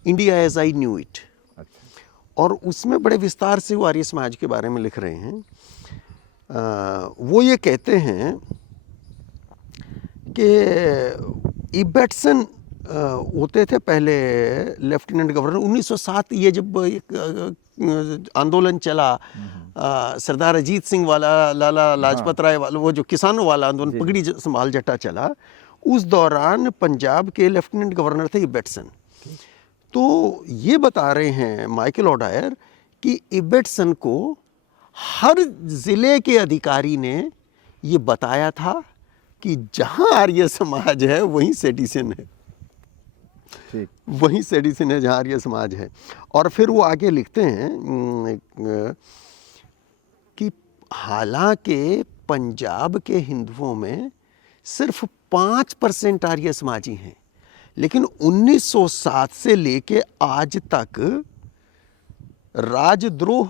India as I knew it, अच्छा। और उसमें बड़े विस्तार से वो आर्य समाज के बारे में लिख रहे हैं। वो ये कहते हैं कि इबेटसन होते थे पहले लेफ्टिनेंट गवर्नर। 1907 ये जब एक आंदोलन चला, सरदार अजीत सिंह वाला, लाला लाजपत राय वाला, वो जो किसानों वाला आंदोलन, पगड़ी संभाल जट्टा चला, उस दौरान पंजाब के लेफ्टिनेंट गवर्नर थे इबेटसन। तो ये बता रहे हैं माइकल ओडायर कि इबेटसन को हर जिले के अधिकारी ने ये बताया था कि जहां आर्य समाज है वहीं सेडिशन है, ठीक। वहीं सेडिशन है जहां आर्य समाज है। और फिर वो आगे लिखते हैं कि हालांकि पंजाब के हिंदुओं में सिर्फ 5% आर्य समाजी हैं, लेकिन 1907 से लेके आज तक राजद्रोह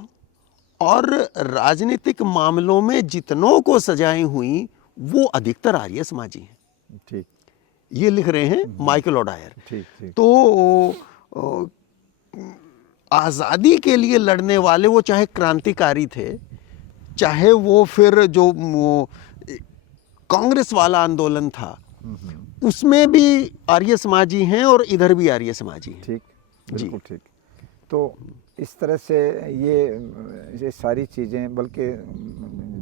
और राजनीतिक मामलों में जितनों को सजाएं हुई वो अधिकतर आर्य समाजी हैं। ठीक। ये लिख रहे हैं माइकल ओडायर। ठीक। ठीक। तो आज़ादी के लिए लड़ने वाले, वो चाहे क्रांतिकारी थे, चाहे वो फिर जो कांग्रेस वाला आंदोलन था, उसमें भी आर्य समाजी हैं और इधर भी आर्य समाजी हैं। ठीक, बिल्कुल ठीक। तो इस तरह से ये सारी चीज़ें, बल्कि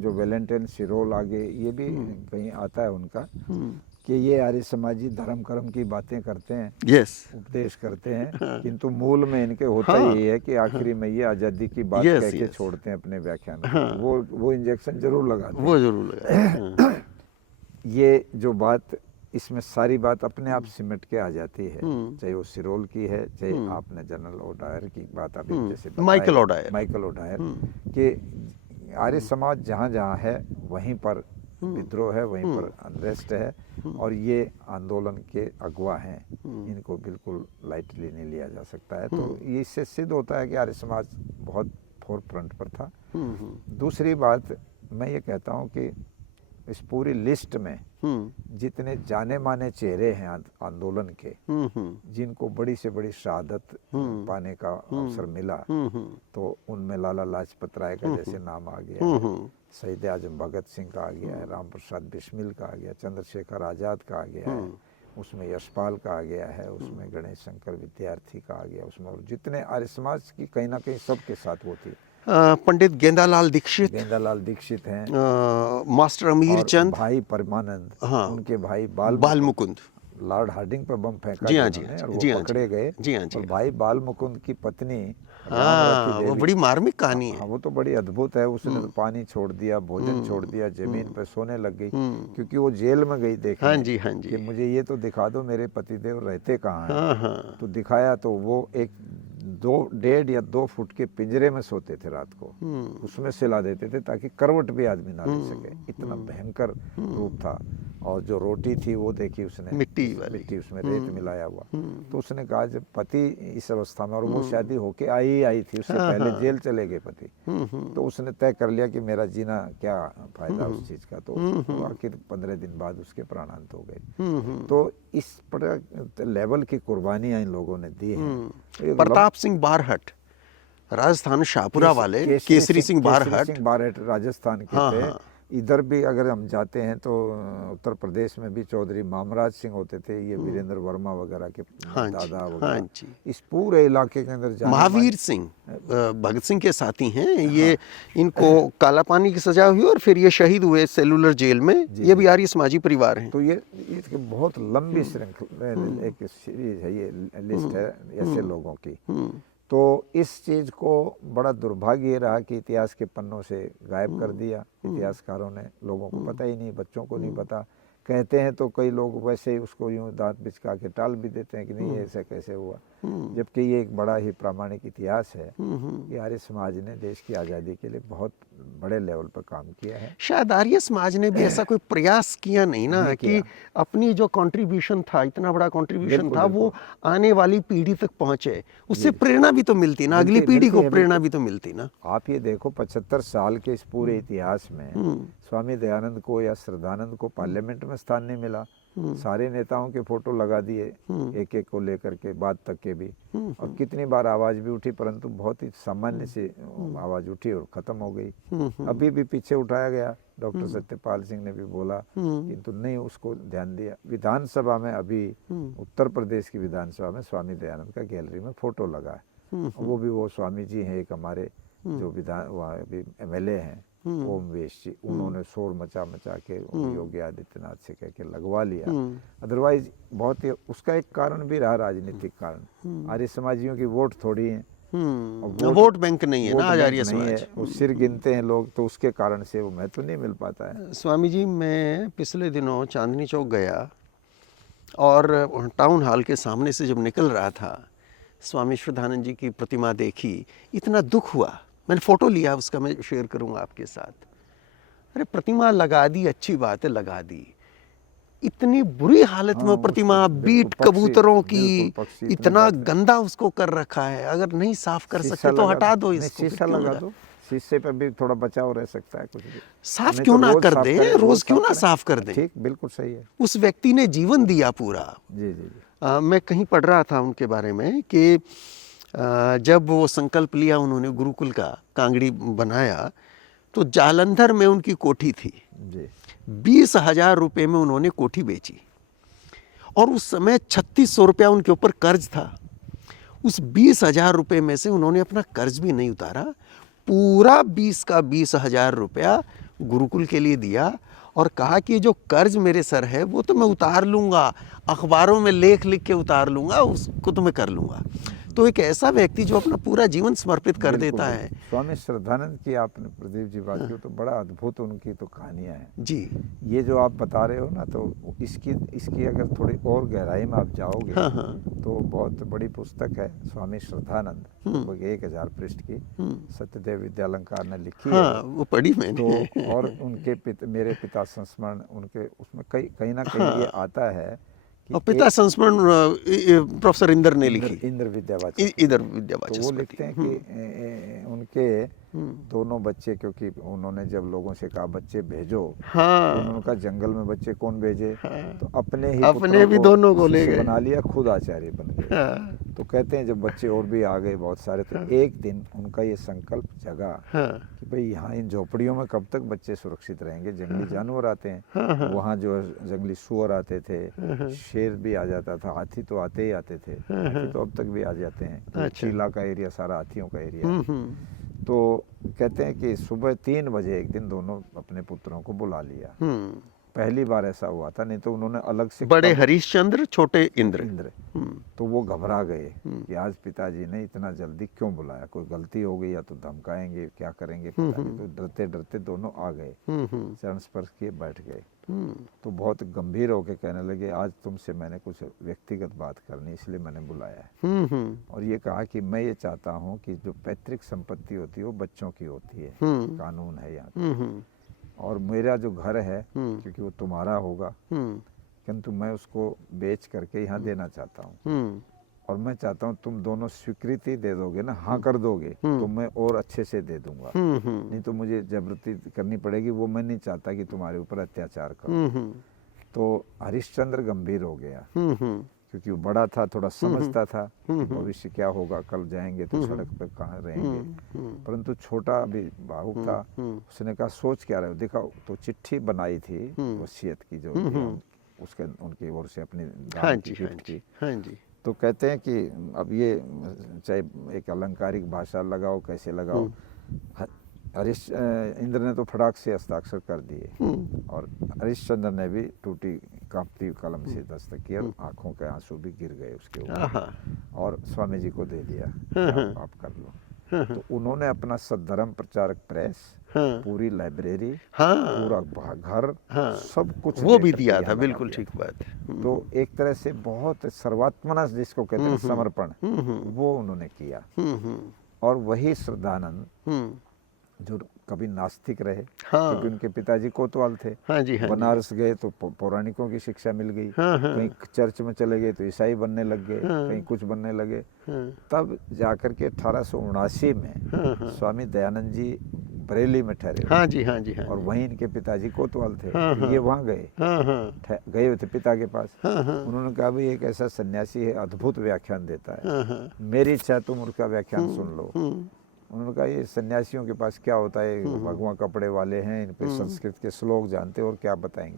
जो वैलेंटाइन सिरोल आगे ये भी कहीं आता है उनका कि ये आर्य समाजी धर्म कर्म की बातें करते हैं, उपदेश करते हैं, किंतु मूल में इनके होता ही है कि आखिरी में ये आज़ादी की बात कह के छोड़ते हैं अपने व्याख्यान। वो इंजेक्शन जरूर लगाते हैं, वो जरूर लगाते हैं। ये जो बात, इसमें सारी बात अपने आप सिमट के आ जाती है, चाहे वो सिरोल की है, चाहे आपने जनरल ओडायर की बात अभी जैसे माइकल ओडायर कि आर्य समाज जहाँ जहाँ है वहीं पर विद्रोह है, वहीं पर अनरेस्ट है, और ये आंदोलन के अगुवा हैं, इनको बिल्कुल लाइटली नहीं लिया जा सकता है। तो ये इससे सिद्ध होता है कि आर्य समाज बहुत फोर फ्रंट पर था। दूसरी बात मैं ये कहता हूँ कि इस पूरी लिस्ट में जितने जाने माने चेहरे हैं आंदोलन के, जिनको बड़ी से बड़ी शहादत पाने का अवसर मिला, तो उनमें लाला लाजपत राय का जैसे नाम आ गया, शहीद आजम भगत सिंह का आ गया है, राम प्रसाद बिस्मिल का आ गया, चंद्रशेखर आज़ाद का आ गया है, उसमें यशपाल का आ गया है, उसमें गणेश शंकर विद्यार्थी का आ गया, उसमें और जितने आर्य समाज की कहीं ना कहीं सबके साथ वो थी। पंडित गेंदालाल दीक्षित हैं, मास्टर अमीर चंद, भाई परमानंद, उनके भाई बाल मुकुंद, लॉर्ड हार्डिंग पर बम फेंका और वो पकड़े गए। और भाई बाल मुकुंद की पत्नी, वो बड़ी मार्मिक कहानी है। वो तो बड़ी अद्भुत है। उसने तो पानी छोड़ दिया, भोजन छोड़ दिया, जमीन पर सोने लग गई, क्योंकि वो जेल में गई देखने कि मुझे ये तो दिखा दो मेरे पतिदेव रहते कहाँ हैं। तो दिखाया तो वो एक 1.5 या 2 फुट के पिंजरे में सोते थे रात को, उसमें सिला देते थे ताकि करवट भी आदमी ना ले सके। इतना भयंकर रूप था। और जो रोटी थी वो देखी उसने, मिट्टी उसमें रेत मिलाया हुआ। तो उसने कहा जब पति इस अवस्था में, और वो शादी होके आई थी, उससे पहले जेल चले गए पति, तो उसने तय कर लिया कि मेरा जीना क्या फायदा उस चीज का। तो आखिर 15 दिन बाद उसके प्राणांत हो गए। तो इस लेवल की कुर्बानियां इन लोगों ने दी हैं। प्रताप सिंह बारहट, राजस्थान शाहपुरा वाले, केसरी सिंह बारहट राजस्थान के थे। इधर भी अगर हम जाते हैं तो उत्तर प्रदेश में भी चौधरी मामराज सिंह होते थे, ये वीरेंद्र वर्मा वगैरह के दादा वगैरह। इस पूरे इलाके के अंदर महावीर सिंह भगत सिंह के साथी हैं। ये इनको काला पानी की सजा हुई और फिर ये शहीद हुए सेलुलर जेल में। ये भी आर्य समाजी परिवार हैं। तो ये बहुत लंबी श्रृंखला, एक सीरीज है, ये लिस्ट है ऐसे लोगों की। तो इस चीज़ को बड़ा दुर्भाग्य रहा कि इतिहास के पन्नों से गायब कर दिया इतिहासकारों ने। लोगों को पता ही नहीं, बच्चों को नहीं पता कहते हैं तो कई लोग वैसे ही उसको यूं दांत बिचका के टाल भी देते हैं कि नहीं ऐसा कैसे हुआ, जबकि ये एक बड़ा ही प्रामाणिक इतिहास है कि आर्य समाज ने देश की आज़ादी के लिए बहुत बड़े लेवल पर काम किया है। शायद आर्य समाज ने भी ऐसा कोई प्रयास किया नहीं ना नहीं कि किया। अपनी जो कंट्रीब्यूशन था, इतना बड़ा कंट्रीब्यूशन बिल्कुल, था, वो आने वाली पीढ़ी तक पहुंचे, उससे प्रेरणा भी तो मिलती ना, अगली मिलती पीढ़ी को है, प्रेरणा भी तो मिलती ना। आप ये देखो 75 साल के इस पूरे इतिहास में स्वामी दयानंद को या श्रद्धानंद को पार्लियामेंट में स्थान नहीं मिला। सारे नेताओं के फोटो लगा दिए एक एक को लेकर के, बाद तक के भी, और कितनी बार आवाज भी उठी, परंतु बहुत ही सामान्य सी आवाज उठी और खत्म हो गई। अभी भी पीछे उठाया गया, डॉक्टर सत्यपाल सिंह ने भी बोला, किंतु नहीं उसको ध्यान दिया। विधानसभा में अभी उत्तर प्रदेश की विधानसभा में स्वामी दयानंद का गैलरी में फोटो लगा है, वो भी वो स्वामी जी हैं, एक हमारे जो विधान वहाँ भी MLA हैं ओम वेश जी, उन्होंने शोर मचा मचा के योगी आदित्यनाथ से कह के लगवा लिया। अदरवाइज बहुत ही उसका एक कारण भी रहा, राजनीतिक कारण। आर्य समाजियों की वोट थोड़ी है, वोट बैंक नहीं है ना आज आर्य नहीं है, समाज। वो सिर गिनते हैं लोग, तो उसके कारण से वो महत्व नहीं मिल पाता है। स्वामी जी, मैं पिछले दिनों चांदनी चौक गया और टाउन हॉल के सामने से जब निकल रहा था, स्वामी श्रद्धानंद जी की प्रतिमा देखी, इतना दुख हुआ। मैंने फ़ोटो लिया उसका, मैं शेयर करूंगा आपके साथ। अरे प्रतिमा लगा दी, अच्छी बात है, लगा दी, इतनी बुरी हालत में प्रतिमा, बीट कबूतरों की, इतना गंदा उसको कर रखा है। अगर नहीं साफ कर सकते तो हटा दो इसको, शीशा लगा दो, शीशे पर भी थोड़ा बचाव रह सकता है, कुछ भी साफ क्यों ना कर दे, रोज क्यों ना साफ कर दे। ठीक, बिल्कुल सही है। उस व्यक्ति ने जीवन दिया पूरा। जी जी जी। मैं कहीं पढ़ रहा था उनके बारे में कि जब वो संकल्प लिया उन्होंने गुरुकुल का, कांगड़ी बनाया, तो जालंधर में उनकी कोठी थी जी। 20,000 रुपये में उन्होंने कोठी बेची, और उस समय 3600 रुपया उनके ऊपर कर्ज था। उस 20,000 रुपये में से उन्होंने अपना कर्ज भी नहीं उतारा, पूरा 20 का 20,000 रुपया गुरुकुल के लिए दिया, और कहा कि जो कर्ज मेरे सर है वो तो मैं उतार लूँगा, अखबारों में लेख लिख के उतार लूँगा, उसको तो मैं कर लूँगा। तो एक ऐसा व्यक्ति जो अपना पूरा जीवन समर्पित कर देता है। स्वामी श्रद्धानंद की आपने प्रदीप जी बात की, तो बड़ा अद्भुत उनकी तो कहानियाँ हैं जी। ये जो आप बता रहे हो ना, तो इसकी अगर थोड़ी और गहराई में आप जाओगे, तो बहुत बड़ी पुस्तक है स्वामी श्रद्धानंद, लगभग 1000 पृष्ठ की, सत्यदेव विद्यालंकार ने लिखी है। वो पढ़ी मैंने। तो और उनके मेरे पिता संस्मरण, उनके उसमें कहीं ना कहीं ये आता है। और पिता संस्मरण प्रोफेसर इंदर ने लिखी, इंद्र विद्यावाचस्पति। इधर विद्यावाचस्पति। तो वो लिखते हैं कि उनके दोनों बच्चे, क्योंकि उन्होंने जब लोगों से कहा बच्चे भेजो, तो उन्होंने कहा जंगल में बच्चे कौन भेजे, तो अपने भी दोनों को ले गए, बना लिया, खुद आचार्य बन गए। तो कहते हैं जब बच्चे और भी आ गए बहुत सारे, तो एक दिन उनका ये संकल्प जगा कि भाई यहाँ इन झोपड़ियों में कब तक बच्चे सुरक्षित रहेंगे, जंगली जानवर आते हैं, वहाँ जो जंगली सुअर आते थे, शेर भी आ जाता था, हाथी तो आते ही आते थे, हाथी तो अब तक भी आ जाते हैं। तो चीला का एरिया सारा हाथियों का एरिया है। तो कहते हैं कि सुबह 3 बजे एक दिन दोनों अपने पुत्रों को बुला लिया। पहली बार ऐसा हुआ था, नहीं तो उन्होंने अलग से, बड़े हरिश्चंद्र, छोटे इंद्र। तो वो घबरा गए कि आज पिताजी ने इतना जल्दी क्यों बुलाया, कोई गलती हो गई या तो धमकाएंगे, क्या करेंगे पिताजी। तो डरते डरते दोनों आ गए, चरण स्पर्श किए, बैठ गए। तो बहुत गंभीर होकर कहने लगे, आज तुमसे मैंने कुछ व्यक्तिगत बात करनी, इसलिए मैंने बुलाया है। और ये कहा कि मैं ये चाहता हूँ कि जो पैतृक संपत्ति होती है वो बच्चों की होती है, कानून है यहाँ, और मेरा जो घर है क्योंकि वो तुम्हारा होगा, किंतु मैं उसको बेच करके यहाँ देना चाहता हूँ, और मैं चाहता हूँ तुम दोनों स्वीकृति दे दोगे ना, हाँ कर दोगे, तो मैं और अच्छे से दे दूंगा, नहीं तो मुझे जबरदस्ती करनी पड़ेगी, वो मैं नहीं चाहता कि तुम्हारे ऊपर अत्याचार करो। तो हरिश्चंद्र गंभीर हो गया, क्योंकि वो बड़ा था, थोड़ा समझता था भविष्य क्या होगा, कल जाएंगे तो सड़क पर कहाँ रहेंगे। परंतु छोटा भी बाहु था, उसने कहा सोच क्या रहे हो, दिखाओ। तो चिट्ठी बनाई थी वसीयत की, जो उसके उनकी ओर से अपनी गिफ्ट की। तो कहते हैं कि अब ये चाहे एक अलंकारिक भाषा लगाओ, कैसे लगाओ, इंद्र ने तो फटाक से हस्ताक्षर कर दिए, और हरिश्चंद्र ने भी टूटी कांपती कलम से दस्तक किया, आंखों के आंसू भी गिर गए उसके ऊपर, और स्वामी जी को दे दिया, आप कर लो। तो उन्होंने अपना सद्धर्म प्रचारक प्रेस, हाँ पूरी लाइब्रेरी, हाँ पूरा घर, हाँ सब कुछ वो भी लेकर के दिया यहाँ था, बना बिल्कुल दिया। ठीक बात है। तो एक तरह से बहुत सर्वात्मना जिसको कहते हैं समर्पण, हम्म वो उन्होंने किया। हम्म और वही श्रद्धानंद हम्म जो कभी नास्तिक रहे, हाँ क्योंकि उनके पिताजी कोतवाल थे, हाँ जी हाँ जी बनारस गए तो पौराणिकों की शिक्षा मिल गई, हाँ हाँ कहीं चर्च में चले गए तो ईसाई बनने लग गए, हाँ। कहीं कुछ बनने लगे। हाँ तब जाकर के 1879 में हाँ हाँ स्वामी दयानंद जी बरेली में ठहरे हुए हाँ जी हाँ जी हाँ और जी वहीं इनके पिताजी कोतवाल थे। हाँ, तो ये वहाँ गए, हाँ हाँ गए हुए थे पिता के पास। हाँ हाँ उन्होंने कहा भाई एक ऐसा सन्यासी है, अद्भुत व्याख्यान देता है, हाँ हाँ मेरी इच्छा है तुम उसका व्याख्यान सुन लो। हम्म उन्होंने कहा ये सन्यासियों के पास क्या होता है, भगवा कपड़े वाले हैं, इन पे संस्कृत के श्लोक जानते हो और क्या बताएंगे।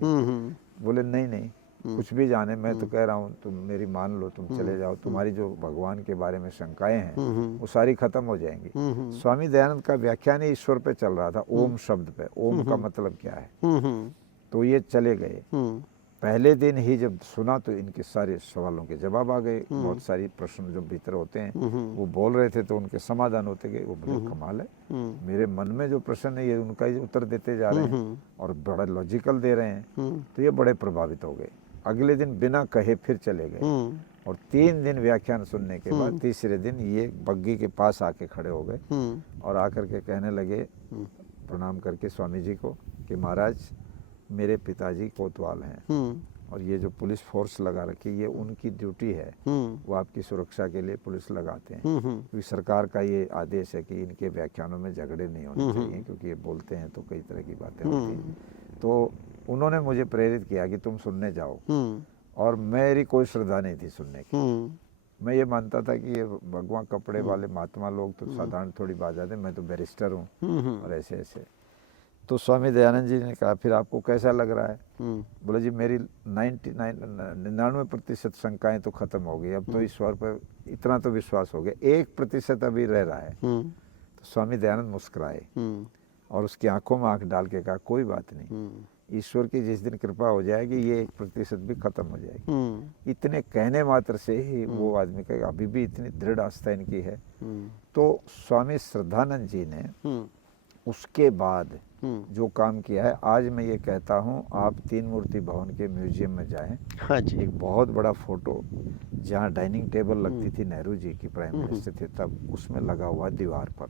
बोले नहीं नहीं, कुछ भी जाने, मैं तो कह रहा हूँ तुम मेरी मान लो, तुम चले जाओ, तुम्हारी जो भगवान के बारे में शंकाएं हैं वो सारी खत्म हो जाएंगी। स्वामी दयानंद का व्याख्यान ही ईश्वर पे चल रहा था, ओम शब्द पे, ओम का मतलब क्या है। तो ये चले गए। पहले दिन ही जब सुना तो इनके सारे सवालों के जवाब आ गए। बहुत सारी प्रश्न जो भीतर होते हैं वो बोल रहे थे तो उनके समाधान होते गए। वो बड़े कमाल है, मेरे मन में जो प्रश्न है ये उनका ही उत्तर देते जा रहे हैं और बड़ा लॉजिकल दे रहे हैं। तो ये बड़े प्रभावित हो गए। अगले दिन बिना कहे फिर चले गए और 3 दिन व्याख्यान सुनने के बाद तीसरे दिन ये बग्गी के पास आके खड़े हो गए और आकर के कहने लगे प्रणाम करके स्वामी जी को कि महाराज मेरे पिताजी कोतवाल हैं और ये जो पुलिस फोर्स लगा रखी ये उनकी ड्यूटी है, वो आपकी सुरक्षा के लिए पुलिस लगाते हैं, क्योंकि सरकार का ये आदेश है कि इनके व्याख्यानों में झगड़े नहीं होने चाहिए, क्योंकि ये बोलते हैं तो कई तरह की बातें होती हैं। तो उन्होंने मुझे प्रेरित किया कि तुम सुनने जाओ और मेरी कोई श्रद्धा नहीं थी सुनने की। मैं ये मानता था कि ये भगवान कपड़े वाले महात्मा लोग तो साधारण थोड़ी बात आते, मैं तो बैरिस्टर हूँ और ऐसे ऐसे। तो स्वामी दयानंद जी ने कहा फिर आपको कैसा लग रहा है। बोले जी मेरी 99% शंकाएं तो खत्म हो गई, अब तो ईश्वर पर इतना तो विश्वास हो गया, 1% अभी रह रहा है। तो स्वामी दयानंद मुस्कुराए और उसकी आंखों में आंख डाल के कहा कोई बात नहीं, ईश्वर की जिस दिन कृपा हो जाएगी ये 1% भी खत्म हो जाएगी। इतने कहने मात्र से ही वो आदमी का अभी भी इतनी दृढ़ आस्था इनकी है। तो स्वामी श्रद्धानंद जी ने उसके बाद जो काम किया है, आज मैं ये कहता हूँ आप 3 मूर्ति भवन के म्यूजियम में जाएं। हाँ जी। एक बहुत बड़ा फोटो जहाँ डाइनिंग टेबल लगती थी नेहरू जी की, प्राइम मिनिस्टर थे तब, उसमें लगा हुआ दीवार पर,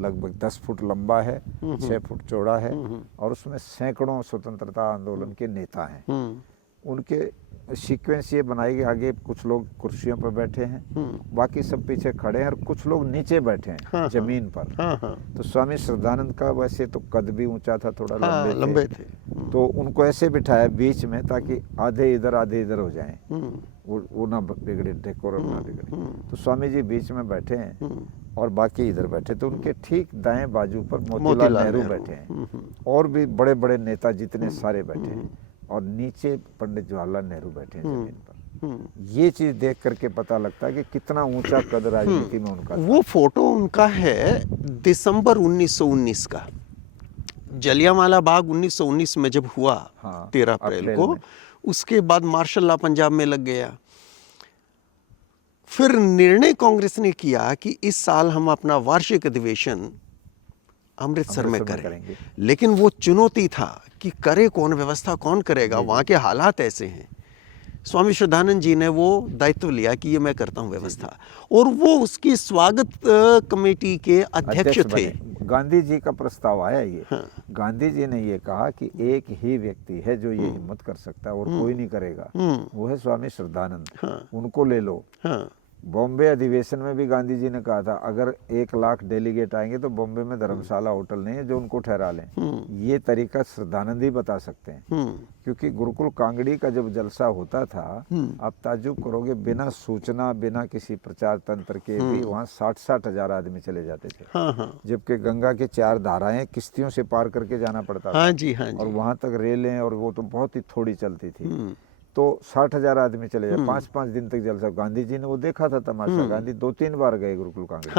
लगभग 10 फुट लंबा है, 6 फुट चौड़ा है और उसमें सैकड़ों स्वतंत्रता आंदोलन के नेता हैं। उनके सीक्वेंस ये बनाई गई, आगे कुछ लोग कुर्सियों पर बैठे हैं, बाकी सब पीछे खड़े हैं और कुछ लोग नीचे बैठे हैं जमीन पर। तो स्वामी श्रद्धानंद का वैसे तो कद भी ऊंचा था, थोड़ा लंबे थे। तो उनको ऐसे बिठाया बीच में ताकि आधे इधर हो जाएं, वो ना बिगड़े, डेकोरम ना बिगड़े। तो स्वामी जी बीच में बैठे हैं और बाकी इधर बैठे। तो उनके ठीक दाएं बाजू पर मोतीलाल नेहरू बैठे हैं और भी बड़े बड़े नेता जितने सारे बैठे हैं और नीचे पंडित जवाहरलाल नेहरू बैठे हैं जमीन पर। ये चीज देख करके पता लगता है कि कितना ऊंचा कद राजनीति में उनका था। वो फोटो उनका है दिसंबर 1919 का, जलियांवाला बाग 1919 में जब हुआ, 13 अप्रैल को। उसके बाद मार्शल लॉ पंजाब में लग गया। फिर निर्णय कांग्रेस ने किया कि इस साल हम अपना वार्षिक अधिवेशन अमृतसर में करेंगे। लेकिन वो चुनौती था कि करे कौन, व्यवस्था कौन करेगा, वहाँ के हालात ऐसे हैं। स्वामी श्रद्धानंद जी ने वो दायित्व लिया कि ये मैं करता हूँ व्यवस्था, और वो उसकी स्वागत कमेटी के अध्यक्ष थे। गांधी जी का प्रस्ताव आया ये। गांधी जी ने ये कहा कि एक ही व्यक्ति है जो ये हिम्मत कर सकता है और कोई नहीं करेगा, वो है स्वामी श्रद्धानंद, उनको ले लो। बॉम्बे अधिवेशन में भी गांधी जी ने कहा था अगर 1 लाख डेलीगेट आएंगे तो बॉम्बे में धर्मशाला होटल नहीं है जो उनको ठहरा लें। ये तरीका श्रद्धानंद ही बता सकते हैं, क्योंकि गुरुकुल कांगड़ी का जब जलसा होता था, आप ताज्जुब करोगे, बिना सूचना, बिना किसी प्रचार तंत्र के भी वहाँ 60-60 हजार आदमी चले जाते थे। जबकि गंगा के 4 धाराएं किश्तियों से पार करके जाना पड़ता था। और वहाँ तक रेलें और वो तो बहुत ही थोड़ी चलती थी। तो 60 हजार आदमी चले जाए, 5-5 दिन तक जलसा। गांधी जी ने वो देखा था तमाशा, गांधी 2-3 बार गए गुरुकुल कांग्रेस।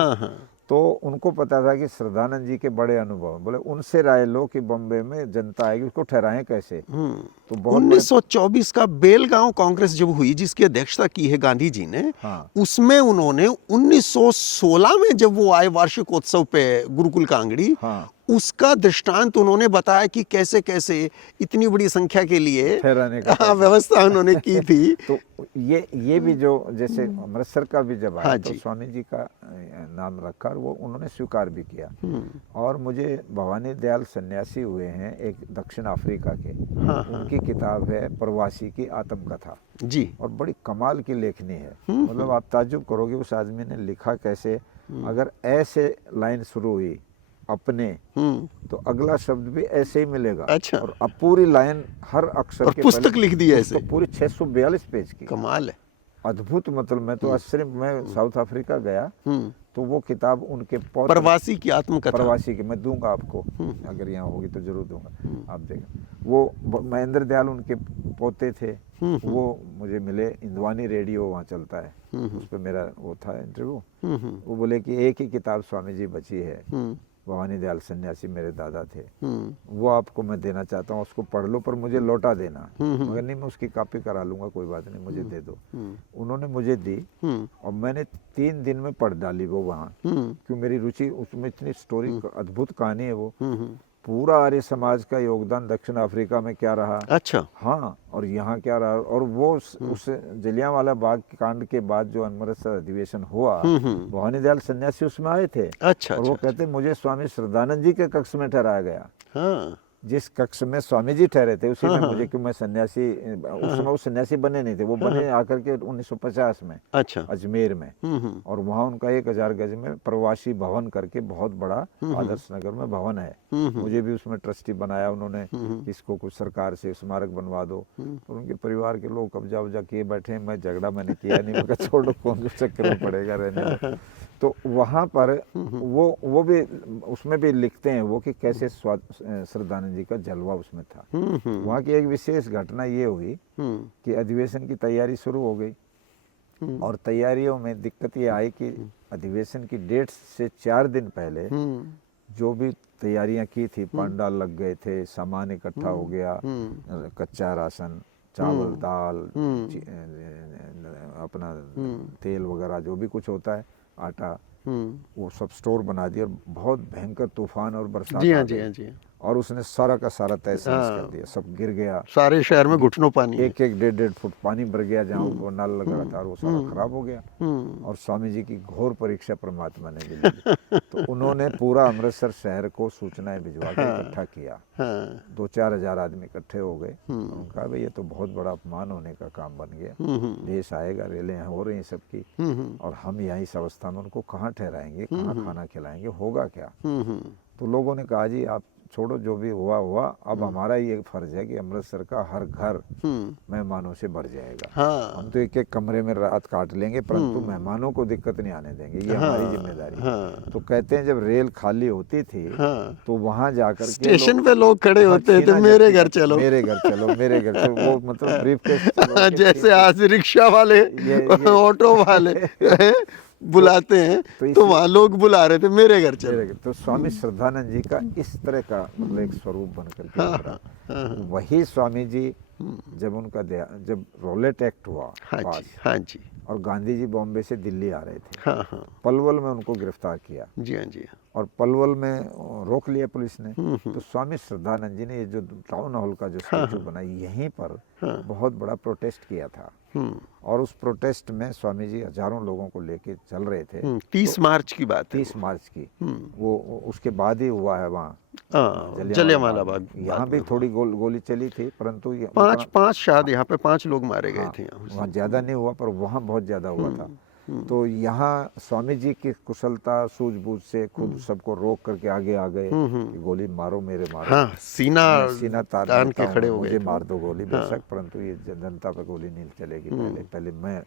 तो उनको पता था कि श्रद्धानंद जी के बड़े अनुभव हैं। बोले उनसे राय लो कि बॉम्बे में जनता आएगी, उसको ठहराएं कैसे। तो बहुत 1924 का बेलगांव कांग्रेस जब हुई, जिसकी अध्यक्षता की है गांधी जी ने, हाँ। उसमें उन्होंने 1916 में जब वो आए वार्षिकोत्सव पे गुरुकुल कांगड़ी, हाँ। उसका दृष्टांत उन्होंने बताया कि कैसे कैसे इतनी बड़ी संख्या के लिए ठहराने का व्यवस्था उन्होंने की थी। तो ये भी जो जैसे अमृतसर का भी जब आया, हाँ तो जी। स्वामी जी का नाम रखा और वो उन्होंने स्वीकार भी किया। और मुझे भवानी दयाल सन्यासी हुए हैं एक दक्षिण अफ्रीका के, उनकी किताब है प्रवासी की आत्मकथा जी। और बड़ी कमाल की लेखनी है। मतलब आप ताज्जुब करोगे उस आदमी ने लिखा कैसे। अगर ऐसे लाइन शुरू हुई अपने, तो अगला शब्द भी ऐसे ही मिलेगा। अच्छा। और अब पूरी लाइन हर अक्षर और के पुस्तक पहले लिख दी है ऐसे। तो पूरी 642 पेज की, कमाल है। अद्भुत। मतलब मैं तो आश्चर्य, मैं साउथ अफ्रीका गया तो वो किताब उनके पौत्र, प्रवासी की आत्मकथा, प्रवासी की, मैं दूंगा आपको, अगर यहाँ होगी तो जरूर दूंगा, आप देखें। वो महेंद्र दयाल उनके पोते थे, वो मुझे मिले, इंद्वानी रेडियो वहाँ चलता है, उस पर मेरा वो था इंटरव्यू। वो बोले कि एक ही किताब स्वामी जी बची है, भवानी दयाल सन्यासी मेरे दादा थे, वो आपको मैं देना चाहता हूँ, उसको पढ़ लो पर मुझे लौटा देना। मगर नहीं, मैं उसकी कॉपी करा लूंगा, कोई बात नहीं, मुझे दे दो। उन्होंने मुझे दी और मैंने 3 दिन में पढ़ डाली वो वहाँ, क्यों मेरी रुचि उसमें, इतनी स्टोरी, अद्भुत कहानी है वो। पूरा आर्य समाज का योगदान दक्षिण अफ्रीका में क्या रहा, अच्छा, हाँ, और यहाँ क्या रहा। और वो उस जलियांवाला बाग कांड के बाद जो अमृतसर अधिवेशन हुआ, भवानी दयाल सन्यासी उसमें आए थे। अच्छा, और वो कहते मुझे स्वामी श्रद्धानंद जी के कक्ष में ठहराया गया। हाँ, जिस कक्ष में स्वामी जी ठहरे थे उसी में मुझे, क्यों मैं सन्यासी, उस समय वो सन्यासी बने नहीं थे, वो बने आकर के 1950 में, अच्छा, अजमेर में। और वहाँ उनका 1000 गज में प्रवासी भवन करके बहुत बड़ा आदर्श नगर में भवन है। मुझे भी उसमें ट्रस्टी बनाया उन्होंने, इसको कुछ सरकार से स्मारक बनवा दो। और उनके परिवार के लोग कब्जा वब्जा किए बैठे, मैं झगड़ा मैंने किया नहीं, मैं कहा छोड़ो, कौन से चक्कर में पड़ेगा, रहने दो। तो वहाँ पर वो भी, उसमें भी लिखते हैं वो कि कैसे श्रद्धानंद जी का जलवा उसमें था। वहाँ की एक विशेष घटना ये हुई कि अधिवेशन की तैयारी शुरू हो गई, और तैयारियों में दिक्कत ये आई कि अधिवेशन की डेट से 4 दिन पहले जो भी तैयारियां की थी, पंडाल लग गए थे, सामान इकट्ठा हो गया, कच्चा राशन, चावल, दाल, अपना तेल वगैरह जो भी कुछ होता है, आटा, वो सब स्टोर बना दिया। और बहुत भयंकर तूफान और बरसात जी आ हाँ, गई। जी हाँ, जी हाँ। और उसने सारा का सारा तहस कर दिया, सब गिर गया, सारे शहर में घुटनों पानी है। 1-1, 1.5 फुट पानी भर गया जहाँ वो नल लगा था, और वो सारा खराब हो गया। और स्वामी जी की घोर परीक्षा परमात्मा ने भी ली। तो उन्होंने पूरा अमृतसर शहर को सूचनाएं भिजवा के इकट्ठा किया। 2-4 हजार आदमी इकट्ठे हो गए। उनका भाई ये तो बहुत बड़ा अपमान होने का काम बन गया, देश आएगा, रेलें हो रही सबकी, और हम यहाँ इस अवस्था में उनको कहाँ ठहराएंगे, कहाँ खाना खिलाएंगे, होगा क्या। तो लोगों ने कहा जी आप छोड़ो, जो भी हुआ हुआ, अब हमारा ये फर्ज है कि अमृतसर का हर घर मेहमानों से भर जाएगा। हाँ। हम तो एक कमरे में रात काट लेंगे, परंतु मेहमानों को दिक्कत नहीं आने देंगे, ये हमारी जिम्मेदारी है। तो कहते हैं जब रेल खाली होती थी, तो वहां जाकर के स्टेशन पे लोग खड़े होते थे, मेरे घर चलो, मेरे घर चलो, मेरे घर चलो। वो मतलब ब्रीफकेस, जैसे आज रिक्शा वाले, ऑटो वाले बुलाते हैं, तो वहाँ लोग बुला रहे थे, मेरे घर चलो। तो स्वामी श्रद्धानंद जी का इस तरह का मतलब एक स्वरूप बनकर के उभरा। वही स्वामी जी जब उनका जब रॉलेट एक्ट हुआ, हाँ जी, और गांधी जी बॉम्बे से दिल्ली आ रहे थे, पलवल में उनको गिरफ्तार किया। जी हाँ, जी, और पलवल में रोक लिया पुलिस ने। तो स्वामी श्रद्धानंद जी ने ये जो टाउन हॉल का जो स्टैचू बना, यहीं पर बहुत बड़ा प्रोटेस्ट किया था। और उस प्रोटेस्ट में स्वामी जी हजारों लोगों को लेके चल रहे थे। 30 मार्च की बात है, 30 मार्च की। वो उसके बाद ही हुआ है वहाँ जलियांवाला बाग। यहाँ भी थोड़ी गोली चली थी, परंतु पांच शायद यहाँ पे 5 लोग मारे गए थे। वहाँ ज्यादा नहीं हुआ, पर वहाँ बहुत ज्यादा हुआ था। तो यहाँ स्वामी जी की कुशलता, सूझबूझ से खुद सबको रोक करके आगे आ गए, गोली मारो, मेरे मारो। हाँ, सीना तान के खड़े हो गए, मुझे मार दो गोली, बेशक, परंतु ये जनता पर गोली नहीं चलेगी, पहले मैं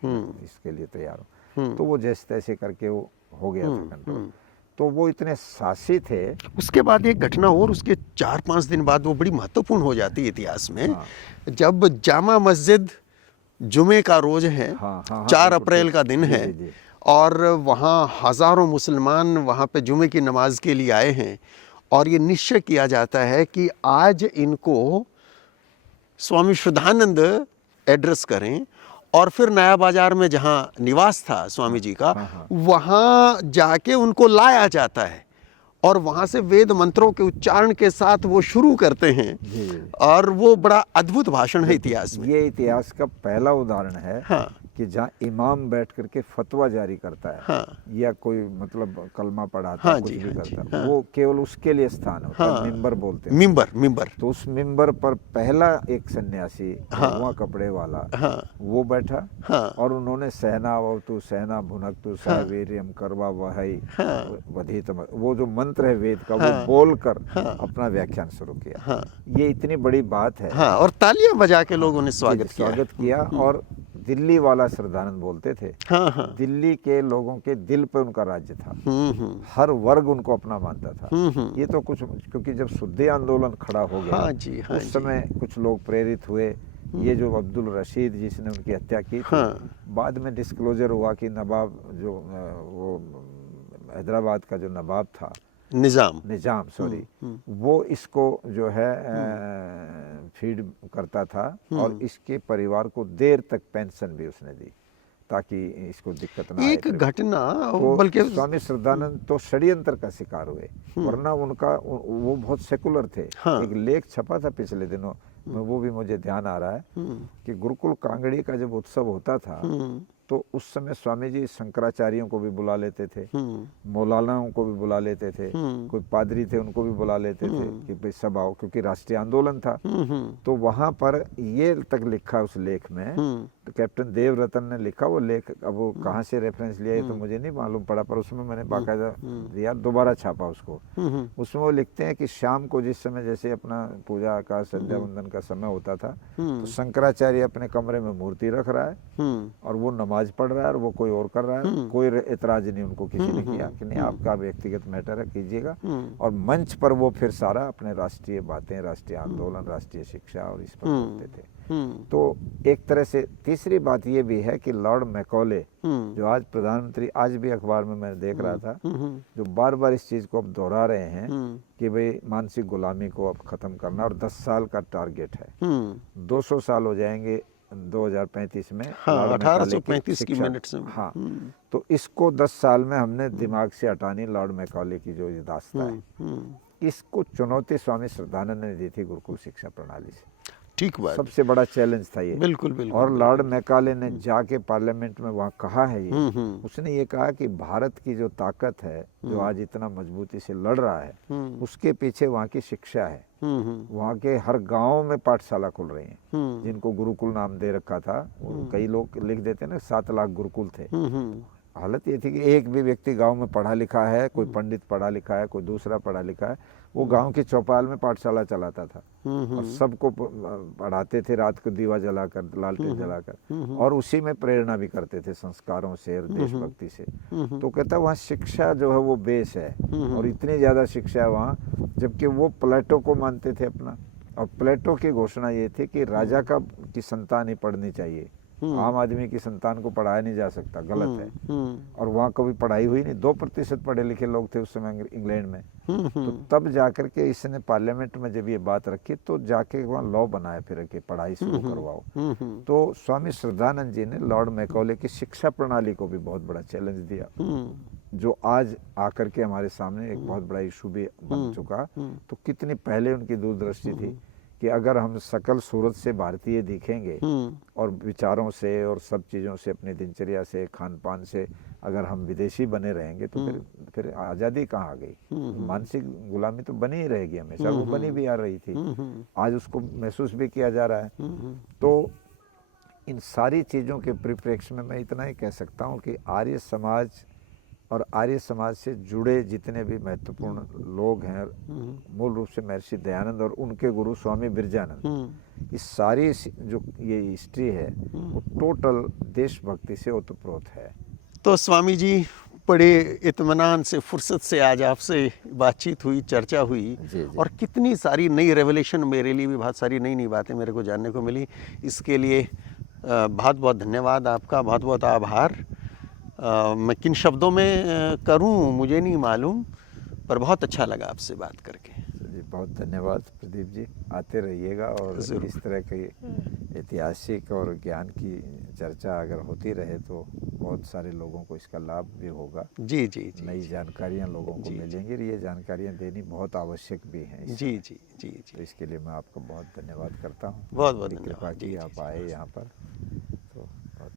इसके लिए तैयार हूँ। तो वो जैसे तैसे करके वो हो गया था कंट्रोल। तो वो इतने साहसी थे। उसके बाद एक घटना और, उसके 4-5 दिन बाद वो बड़ी महत्वपूर्ण हो जाती है इतिहास में, जब जामा मस्जिद जुमे का रोज है, 4 अप्रैल का दिन है, और वहाँ हज़ारों मुसलमान वहाँ पे जुमे की नमाज के लिए आए हैं और ये निश्चय किया जाता है कि आज इनको स्वामी शुद्धानंद एड्रेस करें और फिर नया बाजार में जहाँ निवास था स्वामी जी का, वहाँ जाके उनको लाया जाता है और वहाँ से वेद मंत्रों के उच्चारण के साथ वो शुरू करते हैं। और वो बड़ा अद्भुत भाषण है इतिहास में। ये इतिहास का पहला उदाहरण है हाँ। कि जहाँ इमाम बैठ करके फतवा जारी करता है, हाँ। या कोई मतलब कलमा पढ़ाता हाँ है, कुछ जी, भी हाँ करता जी, है, हाँ। वो केवल उसके लिए स्थान होता हाँ। है, मिंबर बोलते हैं। मिंबर। तो उस मिंबर पर पहला एक सन्यासी, हाँ। भगवा कपड़े वाला, हाँ। वो बैठा, हाँ। और उन्होंने सहना वतु सहना भुनक्तु सहवीर्यम करवा वही वधित, वो जो मंत्र है वेद का, वो बोलकर अपना व्याख्यान शुरू किया। हाँ। ये इतनी बड़ी बात है। हाँ, और तालियां बजा के लोगों ने स्वागत किया। और दिल्ली वाला श्रद्धानंद बोलते थे, हाँ, हाँ। दिल्ली के लोगों के दिल पे उनका राज्य था, हर वर्ग उनको अपना मानता था। ये तो कुछ, क्योंकि जब शुद्धि आंदोलन खड़ा हो गया, हाँ जी, हाँ उस समय कुछ लोग प्रेरित हुए। ये जो अब्दुल रशीद जिसने उनकी हत्या की थी, बाद में डिस्क्लोजर हुआ कि नवाब जो वो हैदराबाद का जो नवाब था, निजाम सॉरी, वो इसको जो है फीड करता था और इसके परिवार को देर तक पेंशन भी उसने दी ताकि इसको दिक्कत ना आए। एक घटना तो बल्कि स्वामी श्रद्धानंद तो षड्यंत्र का शिकार हुए, वरना उनका वो बहुत सेकुलर थे। एक लेख छपा था पिछले दिनों में, वो भी मुझे ध्यान आ रहा है कि गुरुकुल कांगड़ी का जब उत्सव होता था तो उस समय स्वामी जी शंकराचार्यों को भी बुला लेते थे, मौलानाओं को भी बुला लेते थे, कोई पादरी थे उनको भी बुला लेते थे कि भाई सब आओ, क्योंकि राष्ट्रीय आंदोलन था। तो वहाँ पर ये तक लिखा उस लेख में, तो कैप्टन देव रतन ने लिखा वो लेख, अब वो कहाँ से रेफरेंस लिया ये तो मुझे नहीं मालूम पड़ा, पर उसमें मैंने बाकायदा दिया, दोबारा छापा उसको। उसमें वो लिखते हैं कि शाम को जिस समय जैसे अपना पूजा का संध्या वंदन का समय होता था, तो शंकराचार्य अपने कमरे में मूर्ति रख रहा है और वो नमाज पढ़ रहा है और वो कोई और कर रहा है, कोई एतराज नहीं उनको किसी ने किया कि नहीं आपका व्यक्तिगत मैटर है, कीजिएगा। और मंच पर वो फिर सारा अपने राष्ट्रीय बातें, राष्ट्रीय आंदोलन, राष्ट्रीय शिक्षा और इस पर बोलते थे। तो एक तरह से तीसरी बात ये भी है कि लॉर्ड मैकॉले जो आज प्रधानमंत्री, आज भी अखबार में मैं देख रहा था, जो बार बार इस चीज को अब दोहरा रहे हैं कि भाई मानसिक गुलामी को अब खत्म करना, और 10 साल का टारगेट है, 200 साल हो जाएंगे 2035 में। हाँ, 1835 की मिनट्स में। हाँ, तो इसको 10 साल में हमने दिमाग से हटानी, लॉर्ड मैकॉले की जो दास्ता है, इसको चुनौती स्वामी श्रद्धानंद ने दी थी गुरुकुल शिक्षा प्रणाली से। ठीक बात, सबसे बड़ा चैलेंज था ये। बिल्कुल बिल्कुल। और लॉर्ड मैकाले ने जाके पार्लियामेंट में वहाँ कहा है ये, उसने ये कहा कि भारत की जो ताकत है, जो आज इतना मजबूती से लड़ रहा है, उसके पीछे वहाँ की शिक्षा है। वहाँ के हर गांव में पाठशाला खुल रही हैं, जिनको गुरुकुल नाम दे रखा था। कई लोग लिख देते ना 7 लाख गुरुकुल थे। हालत ये थी कि एक भी व्यक्ति गांव में पढ़ा लिखा है, कोई पंडित पढ़ा लिखा है, कोई दूसरा पढ़ा लिखा है, वो गांव की चौपाल में पाठशाला चलाता था और सबको पढ़ाते थे, रात को दीवा जलाकर, लालटेन जलाकर, और उसी में प्रेरणा भी करते थे संस्कारों से और देशभक्ति से। तो कहता वहाँ शिक्षा जो है वो बेस है, और इतनी ज़्यादा शिक्षा है वहाँ, जबकि वो प्लेटो को मानते थे अपना। और प्लेटो की घोषणा ये थी कि राजा की संतान ही पढ़नी चाहिए, आम आदमी की संतान को पढ़ाया नहीं जा सकता, गलत है। और वहाँ कभी पढ़ाई हुई नहीं, 2% पढ़े लिखे लोग थे उस समय इंग्लैंड में। तो तब जाकर के इसने पार्लियामेंट में जब ये बात रखी, तो जाके वहाँ लॉ बनाया फिर कि पढ़ाई शुरू करवाओ। तो स्वामी श्रद्धानंद जी ने लॉर्ड मैकॉले की शिक्षा प्रणाली को भी बहुत बड़ा चैलेंज दिया, जो आज आकर के हमारे सामने एक बहुत बड़ा इशू भी बन चुका। तो कितनी पहले उनकी दूरदृष्टि थी कि अगर हम सकल सूरत से भारतीय दिखेंगे और विचारों से और सब चीज़ों से, अपनी दिनचर्या से, खान पान से, अगर हम विदेशी बने रहेंगे तो फिर आज़ादी कहाँ आ गई। मानसिक गुलामी तो बनी ही रहेगी हमेशा, वो बनी भी आ रही थी, आज उसको महसूस भी किया जा रहा है। तो इन सारी चीज़ों के परिप्रेक्ष्य में मैं इतना ही कह सकता हूँ कि आर्य समाज और आर्य समाज से जुड़े जितने भी महत्वपूर्ण लोग हैं, मूल रूप से महर्षि दयानंद और उनके गुरु स्वामी बिरजानंद, इस सारी जो ये हिस्ट्री है वो टोटल देशभक्ति से ओतप्रोत है। तो स्वामी जी बड़े इत्मीनान से, फुर्सत से आज आपसे बातचीत हुई, चर्चा हुई, जी। और कितनी सारी नई रेवलेशन, मेरे लिए भी बहुत सारी नई नई बातें मेरे को जानने को मिली। इसके लिए बहुत बहुत धन्यवाद आपका, बहुत बहुत आभार। मैं किन शब्दों में करूं मुझे नहीं मालूम, पर बहुत अच्छा लगा आपसे बात करके। जी बहुत धन्यवाद प्रदीप जी, आते रहिएगा और ज़रूर। इस तरह की ऐतिहासिक और ज्ञान की चर्चा अगर होती रहे तो बहुत सारे लोगों को इसका लाभ भी होगा। जी जी जी नई जानकारियाँ लोगों को जी, मिलेंगी और ये जानकारियाँ देनी बहुत आवश्यक भी हैं इस जी समय। जी जी तो जी, इसके लिए मैं आपका बहुत धन्यवाद करता हूँ। बहुत बहुत बड़ी कृपा धन्यवाद। जी की जी आप जी, आए बस। यहाँ पर।